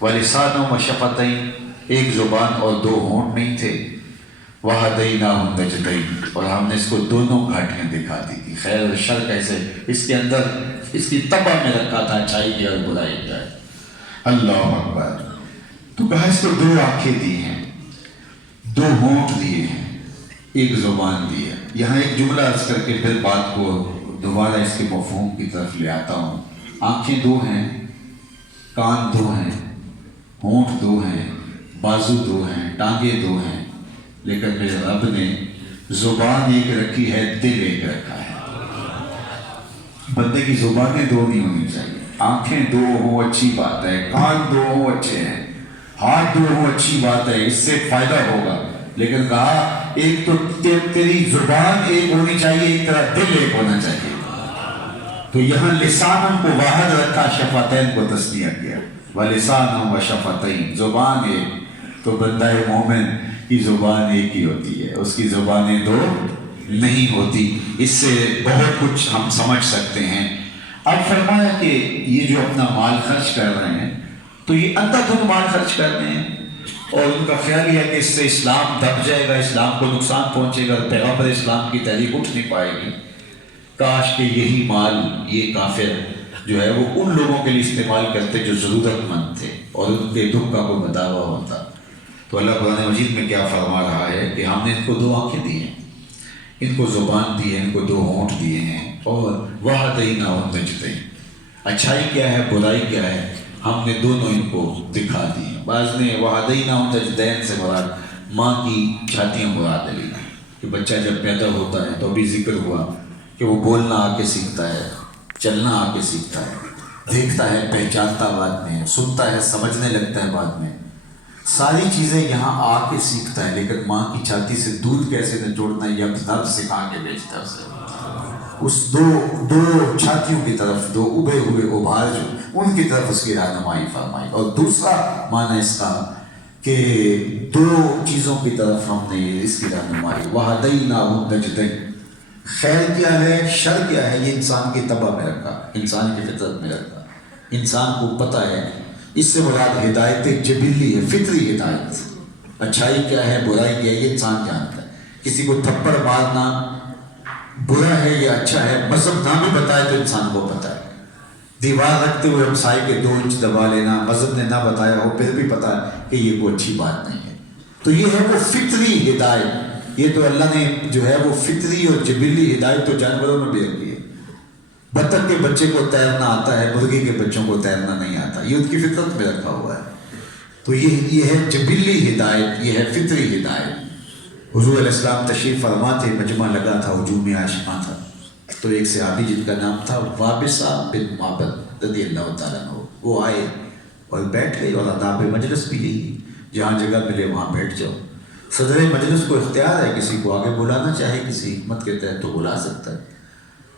وَلِسَانٌ وَشَفَتَيْن. ایک زبان اور 2 ہونٹ نہیں تھے. وَهَدَيْنَاهُ النَّجْدَيْن. اور ہم نے اس کو دونوں گھاٹیاں دکھا دی تھی. خیر اور شر کیسے اس کے اندر اس کی تباہ میں رکھا تھا، اچھائی کی اور برائی کی. اللہ اکبر. تو کہا اس کو 2 آنکھیں دی ہیں، 2 ہونٹ دیے ہیں، 1 زبان دی ہے. یہاں ایک جملہ عرض کر کے پھر بات کو دوبارہ اس کے مفہوم کی طرف لے آتا ہوں. آنکھیں دو ہیں، کان دو ہیں، ہونٹ دو ہیں، بازو دو ہیں، ٹانگیں دو ہیں، لیکن میرے رب نے زبان ایک رکھی ہے، دل ایک رکھا ہے. بندے کی زبانیں دو نہیں ہونی چاہیے. آنکھیں دو ہوں اچھی بات ہے، کان دو ہوں اچھے ہیں، ہاتھ دو ہوں اچھی بات ہے، اس سے فائدہ ہوگا. لیکن کہا ایک تو تیری زبان ایک ہونی چاہیے، ایک طرح دل ایک ہونا چاہیے. تو یہاں لسان کو واحد رکھا، شفتین کو تسنیہ کیا. وَلِسَانًا وَشَفَتَيْن، زبان ایک. تو بندہ مومن کی زبان ایک ہی ہوتی ہے، اس کی زبانیں دو نہیں ہوتی. اس سے بہت کچھ ہم سمجھ سکتے ہیں. اب فرمایا کہ یہ جو اپنا مال خرچ کر رہے ہیں تو یہ اندھا دھند مال خرچ کر رہے ہیں، اور ان کا خیال یہ ہے کہ اس سے اسلام دب جائے گا، اسلام کو نقصان پہنچے گا، پیغمبر اسلام کی تحریک اٹھ نہیں پائے گی. کاش کہ یہی مال یہ کافر جو ہے وہ ان لوگوں کے لیے استعمال کرتے جو ضرورت مند تھے اور ان کے دکھ کا کوئی بداوا ہوتا. تو اللہ قرآن مجید میں کیا فرما رہا ہے کہ ہم نے ان کو دو آنکھیں دی ہیں، ان کو زبان دی ہے، ان کو دو ہونٹ دیے ہیں، اور وَهَدَيْنَاهُ النَّجْدَيْنِ. اچھائی کیا ہے، برائی کیا ہے، ہم نے دونوں ان کو دکھا دی. بعض نے وَهَدَيْنَاهُ النَّجْدَيْنِ سے مراد ماں کی چھاتیاں مراد لی کہ بچہ جب پیدا ہوتا ہے تو ابھی ذکر ہوا کہ وہ بولنا آ کے سیکھتا ہے، چلنا آ کے سیکھتا ہے، دیکھتا ہے، پہچانتا بعد میں، سنتا ہے، سمجھنے لگتا ہے بعد میں. ساری چیزیں یہاں آ کے سیکھتا ہے، لیکن ماں کی چھاتی سے دودھ کیسے نچوڑنا ہے یہ نرو سکھا کے بھیجتا ہے اسے. اس دو چھاتیوں کی طرف، دو ابے ہوئے ابھار جو ان کی طرف اس کی رہنمائی فرمائی. اور دوسرا معنی اس کا کہ دو چیزوں کی طرف ہم نے اس کی رہنمائی. وَهَدَيْنَاهُ النَّجْدَيْنِ. خیر کیا ہے، شر کیا ہے، یہ انسان کی طبع میں رکھا، انسان کی فطرت میں رکھا. انسان کو پتہ ہے. اس سے مراد ہدایت ایک جبلی ہے، فطری ہدایت. اچھائی کیا ہے، برائی کیا ہے، یہ انسان جانتا ہے. کسی کو تھپڑ مارنا برا ہے یا اچھا ہے، مذہب نہ بھی بتائے تو انسان کو پتہ ہے. دیوار رکھتے ہوئے ہمسائے کے 2 انچ دبا لینا، مذہب نے نہ بتایا ہو پھر بھی پتہ ہے کہ یہ کوئی اچھی بات نہیں ہے. تو یہ ہے وہ فطری ہدایت. یہ تو اللہ نے جو ہے وہ فطری اور جبلی ہدایت تو جانوروں میں بھی رکھی ہے. بطخ کے بچے کو تیرنا آتا ہے، مرغی کے بچوں کو تیرنا نہیں آتا، یہ ان کی فطرت میں رکھا ہوا ہے. تو یہ ہے جبلی ہدایت، یہ ہے فطری ہدایت. حضور علیہ السلام تشریف فرما تھے، مجمع لگا تھا، ہجوم عاشقاں تھا. تو ایک صحابی جن کا نام تھا وابصہ بن معبد رضی اللہ تعالیٰ عنہ، وہ آئے اور بیٹھ گئے. اور آداب مجلس بھی یہی، جہاں جگہ ملے وہاں بیٹھ جاؤ. صدر مجلس کو اختیار ہے کسی کو آگے بلانا چاہے کسی حکمت کے تحت تو بلا سکتا ہے،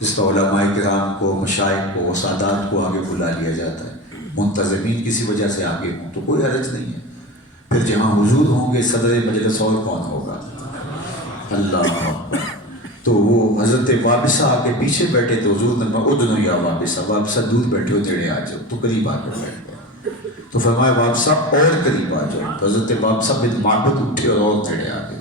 جس کا علماء کرام کو، مشائخ کو، سادات کو آگے بلا لیا جاتا ہے. منتظمین کسی وجہ سے آگے ہوں تو کوئی حرج نہیں ہے. پھر جہاں حضور ہوں گے صدر مجلس اور کون ہوگا؟ اللہ. تو وہ حضرت وابصہ آ کے پیچھے بیٹھے تو حضور نے ادنو یا وابصہ، وابصہ دور بیٹھے ہو، جڑے آ جاؤ. تو قریب آ کر بیٹھ گئے. تو فرمایا وابصہ اور قریب آ جاؤ. تو حضرت وابصہ بن معبد اٹھے اور جڑے آ گئے.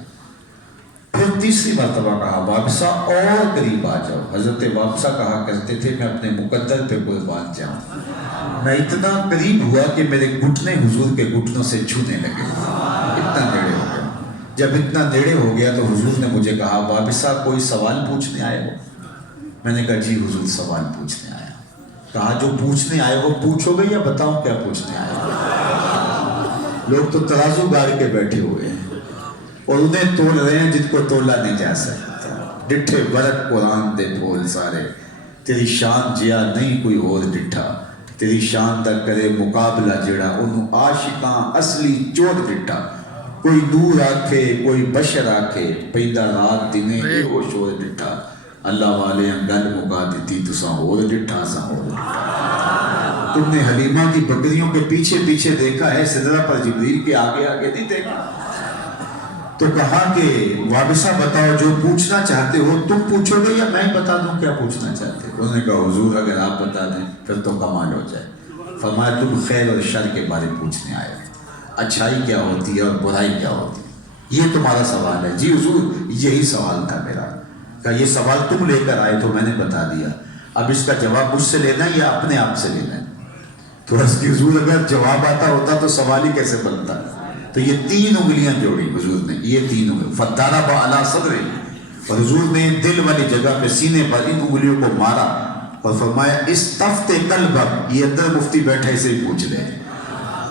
پھر تیسری مرتبہ کہا وابصہ اور قریب آ جاؤ. حضرت وابصہ کہا کرتے تھے میں اپنے مقدر پہ قربان جاؤں، میں اتنا قریب ہوا کہ میرے گھٹنے حضور کے گھٹنوں سے چھونے لگے، اتنا نیڑے ہو گیا. جب اتنا نیڑے ہو گیا تو حضور نے مجھے کہا وابصہ کوئی سوال پوچھنے آئے ہو؟ میں نے کہا جی حضور سوال پوچھنے آیا. کہا جو پوچھنے آئے ہو پوچھو گے یا بتاؤں کیا پوچھنے آئے ہو؟ لوگ تو ترازو گاڑ کے بیٹھے ہوئے ہیں اور انہیں تول رہے ہیں جن کو تولا نہیں جا سکتا. ڈٹھے برق قرآن دے بول سارے، تیری شان جیا نہیں کوئی اور ڈٹھا، تیری شان دا کرے مقابلہ جڑا انہوں عاشقاں اصلی چوٹ ڈٹھا. کوئی نور آکھے کوئی بشر آکھے، پیدا رات دنے اے وہ شور ڈٹھا. اللہ والے گل مکا دیتی تساں اور ڈٹھا ساں اور ڈٹھا. تم نے حلیمہ کی بکریوں کے پیچھے پیچھے دیکھا ہے، سدرہ پر جبریل کے آگے آگے نہیں دیکھا. تو کہا کہ وابصہ بتاؤ جو پوچھنا چاہتے ہو تم پوچھو گے یا میں بتا دوں کیا پوچھنا چاہتے ہو؟ انہوں نے کہا حضور اگر آپ بتا دیں پھر تو کمال ہو جائے. فرمایا تم خیر اور شر کے بارے پوچھنے آئے، اچھائی کیا ہوتی ہے اور برائی کیا ہوتی ہے، یہ تمہارا سوال ہے. جی حضور یہی سوال تھا میرا. کہا یہ سوال تم لے کر آئے تو میں نے بتا دیا، اب اس کا جواب مجھ سے لینا ہے یا اپنے آپ سے لینا ہے؟ تو اس کی حضور اگر جواب آتا ہوتا تو سوال ہی کیسے بنتا؟ تو یہ 3 انگلیاں جوڑی حضور نے، یہ 3 انگلیاں فَضَرَبَ عَلَىٰ صَدْرِهِ. اور حضور نے دل والی جگہ پہ سینے پر ان انگلیوں کو مارا اور فرمایا اس تفت قلبک، یہ اندر مفتی بیٹھا اسے ہی پوچھ لے،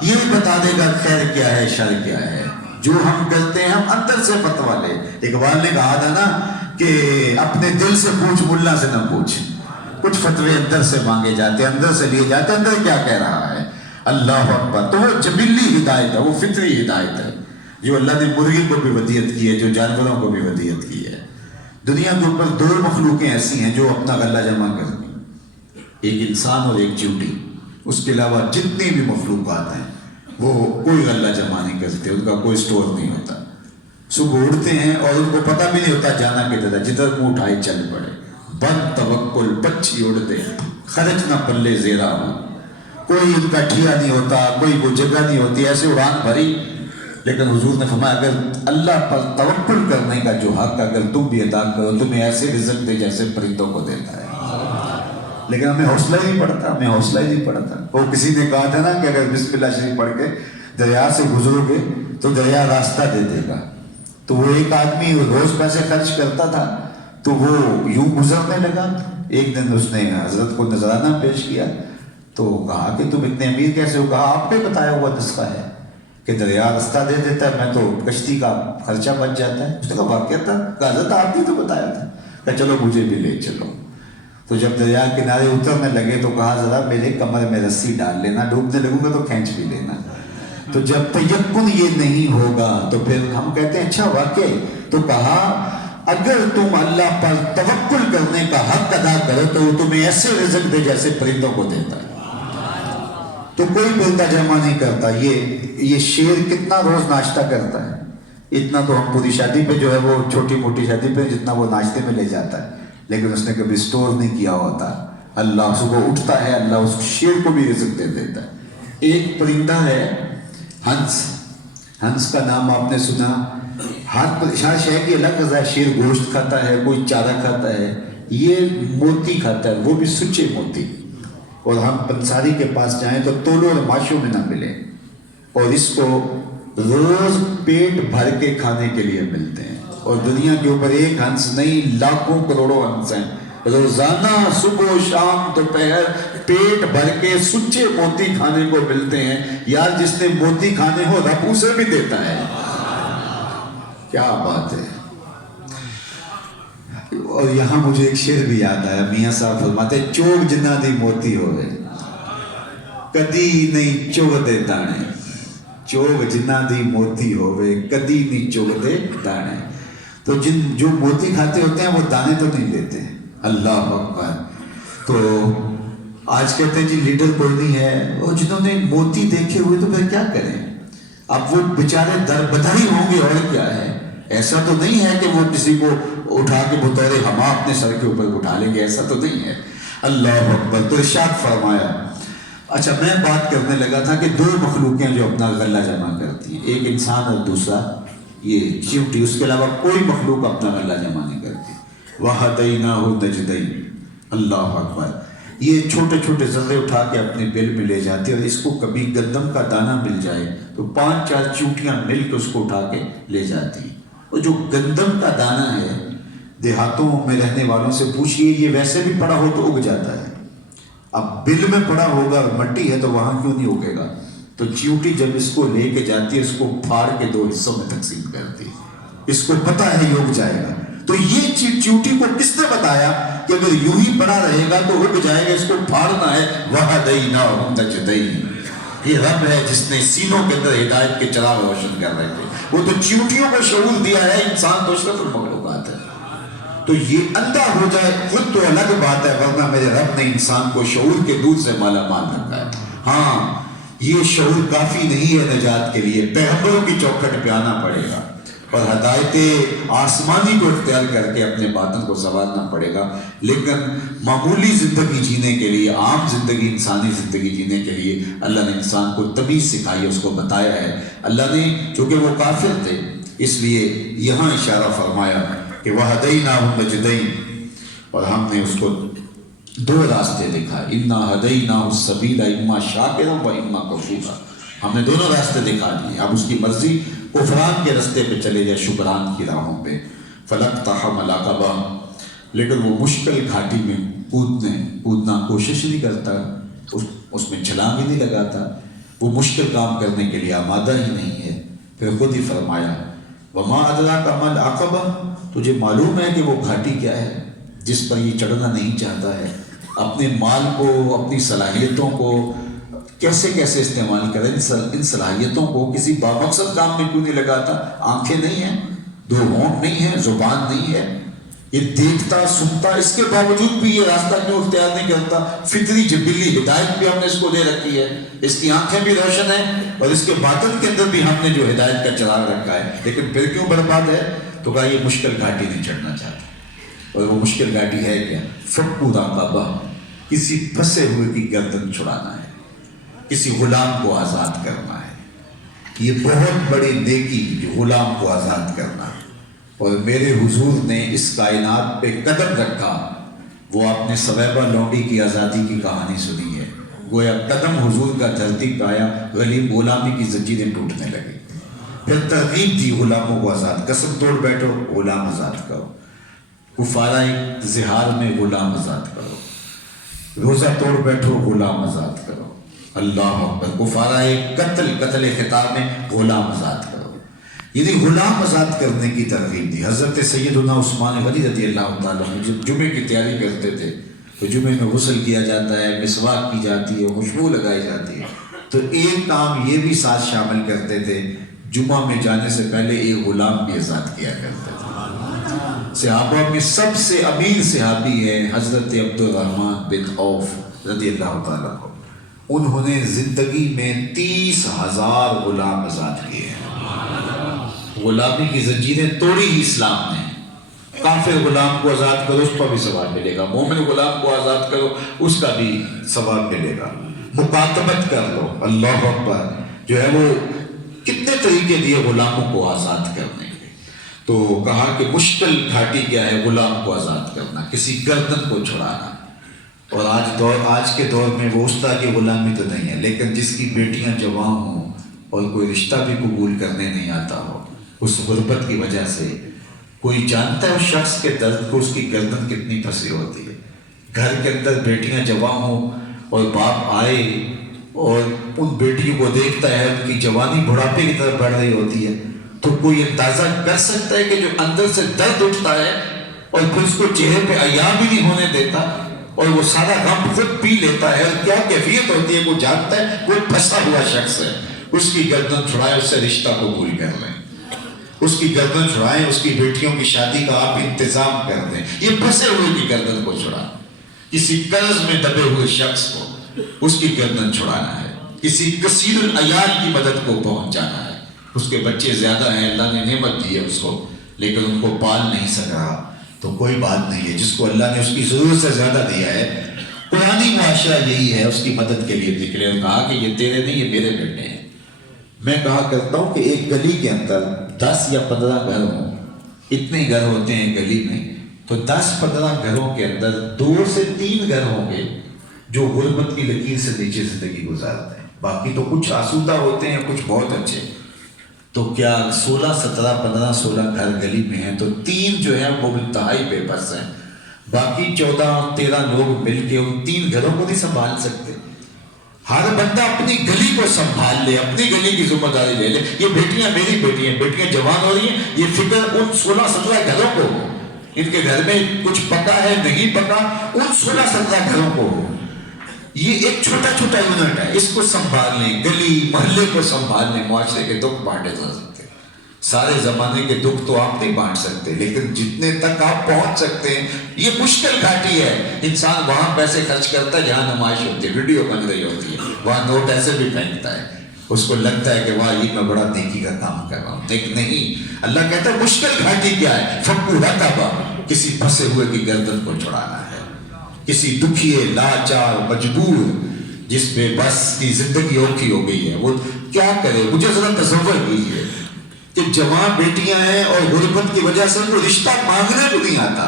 یہ بتا دے گا خیر کیا ہے شر کیا ہے۔ جو ہم کرتے ہیں ہم اندر سے فتویٰ لے۔ اقبال نے کہا تھا نا کہ اپنے دل سے پوچھ، ملا سے نہ پوچھ۔ کچھ فتوے اندر سے مانگے جاتے ہیں، اندر سے لیے جاتے ہیں، اندر کیا کہہ رہا ہے۔ اللہ اکبر۔ تو وہ جبلی ہدایت ہے، وہ فطری ہدایت ہے جو اللہ نے مرغی کو بھی ودیت کی ہے، جو جانوروں کو بھی ودیت کی ہے۔ دنیا کے اوپر دو مخلوقیں ایسی ہیں جو اپنا غلہ جمع کرتی ہیں، ایک انسان اور ایک چیونٹی۔ اس کے علاوہ جتنی بھی مخلوقات ہیں وہ کوئی غلہ جمع نہیں کرتے، ان کا کوئی سٹور نہیں ہوتا۔ صبح اٹھتے ہیں اور ان کو پتہ بھی نہیں ہوتا جانا کدھر ہے، جدھر منہ اٹھائے چل پڑے۔ بند توکل پچھی اڑتے، خرچ نہ پلے زیرا ہو، کوئی ان کا ٹھیا نہیں ہوتا، کوئی وہ جگہ نہیں ہوتی، ایسے اڑان بھری۔ لیکن حضور نے فرمایا اگر اللہ پر توکل کرنے کا جو حق اگر تم بھی ادا کرو، تمہیں ایسے رزق دے جیسے پرندوں کو دیتا ہے۔ لیکن ہمیں حوصلہ ہی نہیں پڑتا، ہمیں حوصلہ ہی نہیں پڑتا۔ وہ کسی نے کہا تھا نا کہ اگر بسم اللہ شریف پڑھ کے دریا سے گزرو گے تو دریا راستہ دے دے گا۔ تو وہ ایک آدمی روز پیسے خرچ کرتا تھا تو وہ یوں گزرنے لگا۔ ایک دن اس نے حضرت کو نذرانہ پیش کیا تو کہا کہ تم اتنے امیر کیسے ہو؟ کہا آپ نے بتایا ہوا نسخہ ہے کہ دریا راستہ دے دیتا ہے، میں تو کشتی کا خرچہ بچ جاتا ہے۔ اس نے کہا واقعہ تھا؟ کہا حضرت آپ نے تو بتایا تھا۔ کہا چلو مجھے بھی لے چلو۔ تو جب دریا کنارے اترنے لگے تو کہا ذرا میرے کمر میں رسی ڈال لینا، ڈوبنے لگوں گا تو کھینچ بھی لینا۔ تو جب تیقن یہ نہیں ہوگا تو پھر ہم کہتے ہیں اچھا واقعی؟ تو کہا اگر تم اللہ پر توکل کرنے کا حق ادا کرو تو وہ تمہیں ایسے رزق دے جیسے پرندوں کو دیتا ہے۔ تو کوئی پرندہ جمع نہیں کرتا۔ یہ شیر کتنا روز ناشتہ کرتا ہے؟ اتنا تو ہم پوری شادی پہ جو ہے وہ چھوٹی موٹی شادی پہ جتنا وہ ناشتے میں لے جاتا ہے، لیکن اس نے کبھی سٹور نہیں کیا ہوتا۔ اللہ صبح اٹھتا ہے، اللہ اس شیر کو بھی رزق دے دیتا ہے۔ ایک پرندہ ہے ہنس، ہنس کا نام آپ نے سنا؟ ہر شے کی الگ غذا ہے، شیر گوشت کھاتا ہے، کوئی چارہ کھاتا ہے، یہ موتی کھاتا ہے، وہ بھی سچے موتی۔ اور ہم پنساری کے پاس جائیں تو تولو اور ماشوں میں نہ ملے، اور اس کو روز پیٹ بھر کے کھانے کے لیے ملتے ہیں۔ اور دنیا کے اوپر ایک ہنس نہیں، لاکھوں کروڑوں ہنس ہیں، روزانہ صبح و شام دوپہر پیٹ بھر کے سچے موتی کھانے کو ملتے ہیں۔ یار جس نے موتی کھانے ہو رب اسے بھی دیتا ہے، کیا بات ہے۔ اور یہاں مجھے ایک شعر بھی یاد آیا، میاں صاحب فرماتے چوگ جنہ دی موتی ہوئے کدی نہیں چوگ دے دانے، چوگ جنہ دی موتی ہوئے کدی نہیں چوگ دے دانے۔ تو جو موتی کھاتے ہوتے ہیں وہ دانے تو نہیں لیتے۔ اللہ اکبر۔ تو آج کہتے ہیں جی لیڈر کوئی نہیں ہے، اور جنہوں نے موتی دیکھے ہوئے تو پھر کیا کریں؟ اب وہ بیچارے دربدری ہوں گے، اور کیا ہے۔ ایسا تو نہیں ہے کہ وہ کسی کو اٹھا کے بطور ہما اپنے سر کے اوپر اٹھا لیں گے، ایسا تو نہیں ہے۔ اللہ اکبر۔ تو ارشاد فرمایا۔ اچھا میں بات کرنے لگا تھا کہ دو مخلوقیں جو اپنا غلہ جمع کرتی ہیں، ایک انسان اور دوسرا یہ چیونٹی۔ اس کے علاوہ کوئی مخلوق اپنا غلہ جمع نہیں کرتی۔ وَهَدَيْنَاهُ النَّجْدَيْنِ۔ اللہ اکبر۔ یہ چھوٹے چھوٹے ذرے اٹھا کے اپنے بل میں لے جاتی ہے، اور اس کو کبھی گندم کا دانہ مل جائے تو 5-4 چیونٹیاں مل کے اس کو اٹھا کے لے جاتی ہیں۔ اور جو گندم کا دانہ ہے، دیہاتوں میں رہنے والوں سے پوچھئے، یہ ویسے بھی پڑا ہو تو اگ جاتا ہے، اب بل میں پڑا ہوگا اور مٹی ہے تو وہاں کیوں نہیں اگے گا؟ تو چیونٹی جب اس کو لے کے جاتی ہے، اس کو پھاڑ کے 2 حصوں میں تقسیم کرتی ہے، اس کو پتہ ہے یہ اگ جائے گا۔ تو یہ چیونٹی کو کس نے بتایا کہ اگر یوں ہی پڑا رہے گا تو اگ جائے گا، اس کو پھاڑنا ہے۔ وَهَدَيْنَاهُ النَّجْدَيْنِ۔ یہ رب ہے جس نے سینوں کے اندر ہدایت کے چراغ روشن کر رہے تھے، وہ تو چیونٹیوں کو شعور دیا ہے، انسان تو اشرف المخلوقات ہے۔ تو یہ اندھا ہو جائے خود تو الگ بات ہے، ورنہ میرے رب نے انسان کو شعور کے دودھ سے مالا مال رکھا ہے۔ ہاں یہ شعور کافی نہیں ہے نجات کے لیے، پیغمبروں کی چوکھٹ پہ آنا پڑے گا اور ہدایت آسمانی کو اختیار کر کے اپنے باطن کو سنوارنا پڑے گا۔ لیکن معمولی زندگی جینے کے لیے، عام زندگی، انسانی زندگی جینے کے لیے اللہ نے انسان کو تمیز سکھائی ہے، اس کو بتایا ہے۔ اللہ نے چونکہ وہ کافر تھے اس لیے یہاں اشارہ فرمایا کہ وَهَدَيْنَاهُ النَّجْدَيْنِ، اور ہم نے اس کو 2 راستے دکھائے۔ اِنَّا هَدَيْنَاهُ السَّبِيلَ إِمَّا شَاكِرًا وَإِمَّا كَفُورًا۔ ہم نے دونوں راستے دکھا دیے، اب اس کی مرضی کفران کے راستے پہ چلے جائے، شکران کی راہوں پہ۔ فلقتحم العقبہ، لیکن وہ مشکل گھاٹی میں کودنا کوشش نہیں کرتا، اس میں چھلانگ بھی نہیں لگاتا، وہ مشکل کام کرنے کے لیے آمادہ ہی نہیں ہے۔ پھر خود ہی فرمایا وما ادراک ما العقبہ، تجھے معلوم ہے کہ وہ گھاٹی کیا ہے جس پر یہ چڑھنا نہیں چاہتا ہے؟ اپنے مال کو، اپنی صلاحیتوں کو کیسے کیسے استعمال کرے، ان صلاحیتوں کو کسی بامقصد کام میں کیوں نہیں لگاتا؟ آنکھیں نہیں ہیں، دو ہونٹ نہیں ہیں، زبان نہیں ہے، یہ دیکھتا سنتا، اس کے باوجود بھی یہ راستہ کیوں اختیار نہیں کرتا؟ فطری جبلی ہدایت بھی ہم نے اس کو دے رکھی ہے، اس کی آنکھیں بھی روشن ہیں اور اس کے باطن کے اندر بھی ہم نے جو ہدایت کا چراغ رکھا ہے، لیکن پھر کیوں برباد ہے؟ تو کہا یہ مشکل گھاٹی نہیں چڑھنا چاہتا۔ اور وہ مشکل گھاٹی ہے کیا؟ فک رقبہ، کسی پھنسے ہوئے کی گردن چھڑانا ہے، کسی غلام کو آزاد کرنا ہے۔ یہ بہت بڑی نیکی جو غلام کو آزاد کرنا ہے۔ اور میرے حضور نے اس کائنات پہ قدم رکھا، وہ آپ نے صبیبہ لونڈی کی آزادی کی کہانی سنی ہے، گویا قدم حضور کا دھرتی پہ آیا، غلامی کی زنجیریں ٹوٹنے لگی۔ پھر ترغیب دی غلاموں کو آزاد، قسم توڑ بیٹھو غلام آزاد کرو، کفارہ زہار میں غلام آزاد کرو، روزہ توڑ بیٹھو غلام آزاد کرو، اللہ اکبر، کفارہ قتل خطاب میں غلام آزاد کرو، یعنی غلام آزاد کرنے کی ترغیب دی۔ حضرت سیدنا عثمان غنی رضی اللہ تعالیٰ عنہ جب جمعے کی تیاری کرتے تھے تو جمعے میں غسل کیا جاتا ہے، مسواک کی جاتی ہے، خوشبو لگائی جاتی ہے، تو ایک کام یہ بھی ساتھ شامل کرتے تھے، جمعہ میں جانے سے پہلے ایک غلام بھی آزاد کیا کرتے تھے۔ صحابہ میں سب سے امیر صحابی ہے حضرت عبد الرحمن بن عوف رضی اللہ تعالیٰ عنہ، انہوں نے زندگی میں 30,000 غلام آزاد کیے ہیں۔ غلامی کی زنجیریں توڑی ہی اسلام نے۔ کافر غلام کو آزاد کرو، اس پر بھی ثواب ملے گا، مومن غلام کو آزاد کرو، اس کا بھی ثواب ملے گا، مکاتبت کر لو، اللہ اکبر، جو ہے وہ کتنے طریقے دیے غلاموں کو آزاد کرنے کے۔ تو کہا کہ مشکل گھاٹی کیا ہے؟ غلام کو آزاد کرنا، کسی گردن کو چھڑانا۔ اور آج کے دور میں وہ وسطیٰ کی غلامی تو نہیں ہے، لیکن جس کی بیٹیاں جوان ہوں اور کوئی رشتہ بھی قبول کرنے نہیں آتا ہو، اس غربت کی وجہ سے، کوئی جانتا ہے اس شخص کے درد کو، اس کی گردن کتنی پھنسی ہوتی ہے۔ گھر کے اندر بیٹیاں جوان ہوں اور باپ آئے اور ان بیٹیوں کو دیکھتا ہے، ان کی جوانی بڑھاپے کی طرف بڑھ رہی ہوتی ہے، تو کوئی اندازہ کر سکتا ہے کہ جو اندر سے درد اٹھتا ہے اور پھر اس کو چہرے پہ عیاں بھی نہیں ہونے دیتا اور وہ سارا غم خود پی لیتا ہے، اور کیا کیفیت ہوتی ہے وہ جانتا ہے، وہ پھنسا ہوا شخص ہے۔ اس کی گردن چھڑائیں، اس سے رشتہ قبول کر لیں، اس کی گردن چھڑائیں، اس کی بیٹیوں کی شادی کا آپ انتظام کر دیں۔ یہ پھنسے ہوئے کی گردن کو چھڑائیں، کسی قرض میں دبے ہوئے شخص کو اس کی گردن چھڑانا ہے، کسی کثیر العیال کی مدد کو پہنچانا ہے۔ اس کے بچے زیادہ ہیں، اللہ نے نعمت دی ہے اس کو، لیکن ان کو پال نہیں سک رہا، تو کوئی بات نہیں ہے، جس کو اللہ نے اس کی ضرورت سے زیادہ دیا ہے، قرآنی معاشرہ یہی ہے، اس کی مدد کے لیے نکلے اور کہا کہ یہ تیرے نہیں، یہ میرے بیٹے ہیں۔ میں کہا کرتا ہوں کہ ایک گلی کے اندر 10 یا 15 گھر ہوں، اتنے گھر ہوتے ہیں گلی میں، تو 10-15 گھروں کے اندر 2 سے 3 گھر ہوں گے جو غربت کی لکیر سے نیچے زندگی گزارتے ہیں، باقی تو کچھ آسودہ ہوتے ہیں، کچھ بہت اچھے۔ تو کیا 16، 17، 15، 16 گھر گلی میں ہیں، تو 3 جو ہیں وہ انتہائی بے بس ہیں، باقی 14، 13 لوگ مل کے ان 3 گھروں کو نہیں سنبھال سکتے۔ ہر بندہ اپنی گلی کو سنبھال لے، اپنی گلی کی ذمہ داری لے لے، یہ بیٹیاں میری بیٹیاں، بیٹیاں جوان ہو رہی ہیں، یہ فکر ان 16-17 گھروں کو ہو، ان کے گھر میں کچھ پکا ہے نہیں پکا، ان 16-17 گھروں کو ہو۔ یہ ایک چھوٹا چھوٹا یونٹ ہے، اس کو سنبھال لیں، گلی محلے کو سنبھال لیں، معاشرے کے دکھ بانٹے جا سکتے ہیں۔ سارے زمانے کے دکھ تو آپ نہیں بانٹ سکتے، لیکن جتنے تک آپ پہنچ سکتے ہیں، یہ مشکل گھاٹی ہے۔ انسان وہاں پیسے خرچ کرتا ہے جہاں نمائش ہوتی ہے، ویڈیو بن رہی ہوتی ہے، وہاں نوٹ ایسے بھی پھینکتا ہے، اس کو لگتا ہے کہ واہ یہ میں بڑا نیکی کا کام کر رہا ہوں، لیکن نہیں، اللہ کہتا ہے مشکل گھاٹی کیا ہے؟ فکو رقبہ، کسی پھنسے ہوئے کی گردن کو چھڑانا ہے، کسی دکھیے لاچار مجبور جس پہ بس کی زندگی اوکھی ہو گئی ہے، وہ کیا کرے؟ مجھے ذرا تصور کیجیے کہ جوان بیٹیاں ہیں اور غربت کی وجہ سے وہ رشتہ مانگنے کو نہیں آتا،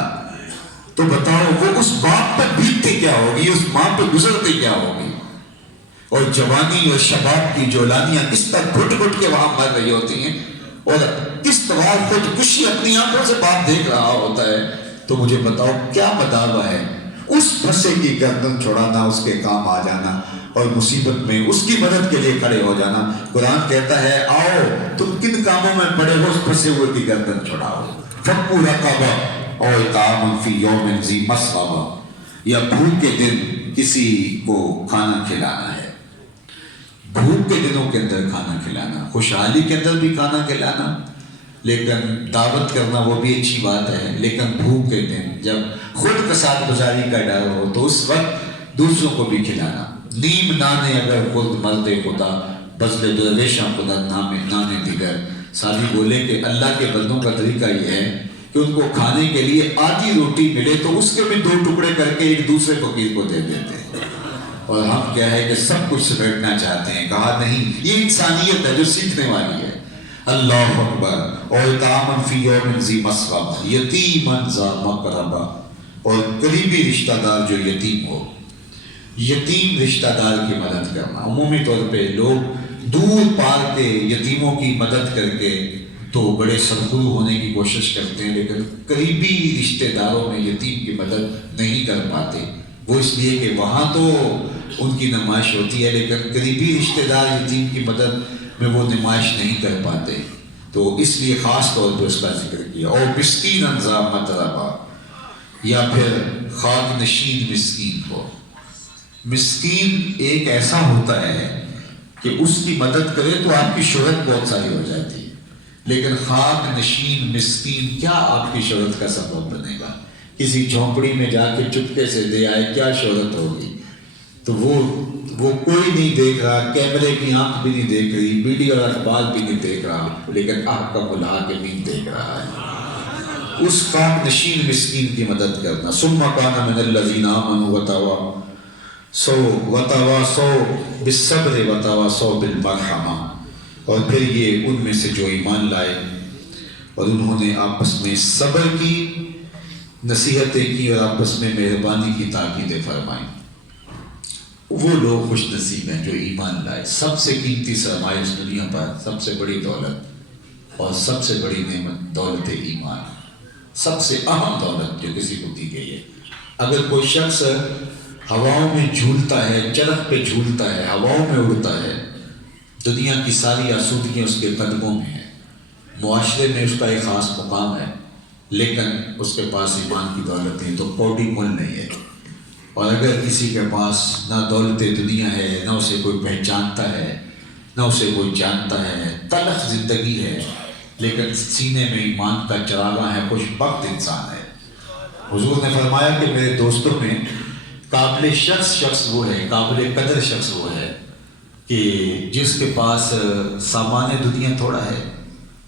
تو بتاؤ وہ اس باپ پر بیتتی کیا ہوگی، اس ماں پہ گزرتی کیا ہوگی؟ اور جوانی اور شباب کی جولانیاں کس طرح گھٹ گھٹ کے وہاں مر رہی ہوتی ہیں، اور کس طرح اور خودکشی اپنی آنکھوں سے باپ دیکھ رہا ہوتا ہے تو مجھے بتاؤ کیا بداوا ہے اس پھنسے کی گردن چھڑانا، اس کے کام آ جانا اور مصیبت میں اس کی مدد کے لیے کھڑے ہو جانا۔ قرآن کہتا ہے آؤ تم کن کاموں میں پڑے ہو، اس پھنسے ہوئے کی گردن چھڑاؤ۔ فَكُّ رَقَبَةٍ أَوْ إِطْعَامٌ فِي يَوْمٍ ذِي مَسْغَبَةٍ، یا بھوک کے دن کسی کو کھانا کھلانا ہے، بھوک کے دنوں کے اندر کھانا کھلانا، خوشحالی کے اندر بھی کھانا کھلانا، لیکن دعوت کرنا وہ بھی اچھی بات ہے، لیکن بھوک کے دن جب خود کساد گزاری کا ڈر ہو تو اس وقت دوسروں کو بھی کھلانا۔ نیم نانے اگر خود مرد خدا بزل درویشاں خدا نانے دیگر۔ سادی بولے کہ اللہ کے بندوں کا طریقہ یہ ہے کہ ان کو کھانے کے لیے آدھی روٹی ملے تو اس کے بھی 2 ٹکڑے کر کے ایک دوسرے فقیر کو دے دیتے ہیں، اور ہم کیا ہے کہ سب کچھ سمیٹنا چاہتے ہیں۔ کہا نہیں، یہ انسانیت ہے جو سیکھنے والی ہے۔ اللہ اکبر۔ اور اطعاماً فی یوم ذی مسغبہ، یتیماً ذا مقربہ، اور قریبی رشتہ دار جو یتیم ہو، یتیم رشتہ دار کی مدد کرنا۔ عمومی طور پہ لوگ دور پار کے یتیموں کی مدد کر کے تو بڑے سرخرو ہونے کی کوشش کرتے ہیں، لیکن قریبی رشتہ داروں میں یتیم کی مدد نہیں کر پاتے۔ وہ اس لیے کہ وہاں تو ان کی نمائش ہوتی ہے، لیکن قریبی رشتہ دار یتیم کی مدد میں وہ نمائش نہیں کر پاتے، تو اس لیے خاص طور پہ اس کا ذکر کیا۔ اور مسکیناً ذا متربہ، یا پھر خاک نشین مسکین کو۔ مسکین ایک ایسا ہوتا ہے کہ اس کی مدد کرے تو آپ کی شہرت بہت ساری ہو جاتی ہے، لیکن خاک نشین مسکین کیا آپ کی شہرت کا سبب بنے گا؟ کسی جھونپڑی میں جا کے چپکے سے دے آئے، کیا شہرت ہوگی؟ تو وہ کوئی نہیں دیکھ رہا، کیمرے کی آنکھ بھی نہیں دیکھ رہی، ویڈیو اور اخبار بھی نہیں دیکھ رہا، لیکن آپ کا بلا کے نہیں دیکھ رہا ہے۔ اس خاک نشین مسکین کی مدد کرنا۔ ثم کان من الذین آمنوا وتواصوا بالصبر وتواصوا بالمرحمہ، اور پھر یہ ان میں سے جو ایمان لائے اور انہوں نے آپس میں صبر کی، نصیحتیں کی اور آپس میں مہربانی کی تاکیدیں فرمائیں، وہ لوگ خوش نصیب ہیں جو ایمان لائے۔ سب سے قیمتی سرمایہ اس دنیا پر، سب سے بڑی دولت اور سب سے بڑی نعمت دولت ایمان، سب سے اہم دولت جو کسی کو دی گئی ہے۔ اگر کوئی شخص ہواؤں میں جھولتا ہے، چرخ پہ جھولتا ہے، ہواؤں میں اڑتا ہے، دنیا کی ساری آسودگیاں اس کے قدموں میں ہیں، معاشرے میں اس کا ایک خاص مقام ہے، لیکن اس کے پاس ایمان کی دولت نہیں تو کوڑی مل نہیں ہے۔ اور اگر کسی کے پاس نہ دولت دنیا ہے، نہ اسے کوئی پہچانتا ہے، نہ اسے کوئی جانتا ہے، تلخ زندگی ہے، لیکن سینے میں ایمان کا چراغاں ہے، خوش بخت انسان ہے۔ حضور نے فرمایا کہ میرے دوستوں میں قابل شخص وہ ہے، قابل قدر شخص وہ ہے کہ جس کے پاس سامان دنیا تھوڑا ہے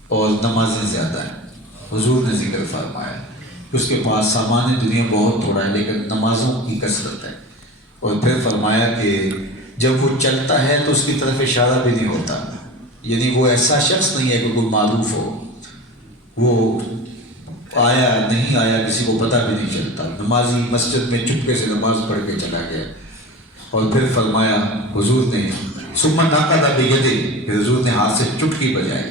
اور نمازیں زیادہ ہیں۔ حضور نے ذکر فرمایا کہ اس کے پاس سامان دنیا بہت تھوڑا ہے لیکن نمازوں کی کثرت ہے، اور پھر فرمایا کہ جب وہ چلتا ہے تو اس کی طرف اشارہ بھی نہیں ہوتا، یعنی وہ ایسا شخص نہیں ہے کہ کوئی معروف ہو، وہ آیا نہیں آیا کسی کو پتہ بھی نہیں چلتا، نمازی مسجد میں چپکے سے نماز پڑھ کے چلا گیا۔ اور پھر فرمایا حضور نے ثم نقض بیدہ، پھر حضور نے ہاتھ سے چٹکی بجائی،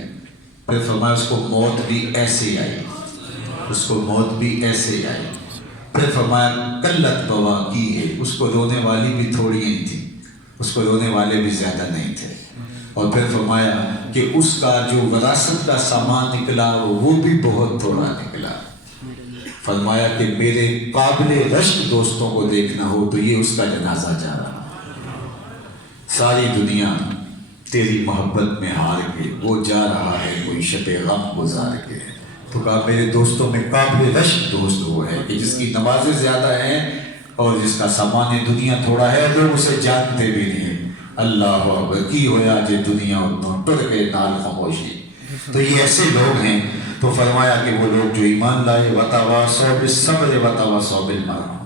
پھر فرمایا اس کو موت بھی ایسے آئی، اس کو موت بھی ایسے آئی۔ پھر فرمایا قلت بواکیہ، اس کو رونے والی بھی تھوڑی ہی تھی، اس کو رونے والے بھی زیادہ نہیں تھے۔ اور پھر فرمایا کہ اس کا جو وراثت کا سامان نکلا وہ بھی بہت تھوڑا نکلا۔ فرمایا کہ میرے قابل رشک دوستوں کو دیکھنا ہو تو یہ اس کا جنازہ جا رہا، ساری دنیا تیری محبت میں ہار کے، وہ جا رہا ہے کوئی شب غم گزار کے۔ تو کہا میرے دوستوں میں قابل رشک دوست وہ ہے کہ جس کی نمازیں زیادہ ہیں اور جس کا سامان دنیا تھوڑا ہے، لوگ اسے جانتے بھی نہیں۔ اللہ اکبر، کی ہویا جے دنیا اتنا ٹر کے نال خاموشی۔ تو یہ ایسے لوگ ہیں۔ تو فرمایا کہ وہ لوگ جو ایمان لائے وتواصوا بالصبر وتواصوا بالمرحمہ۔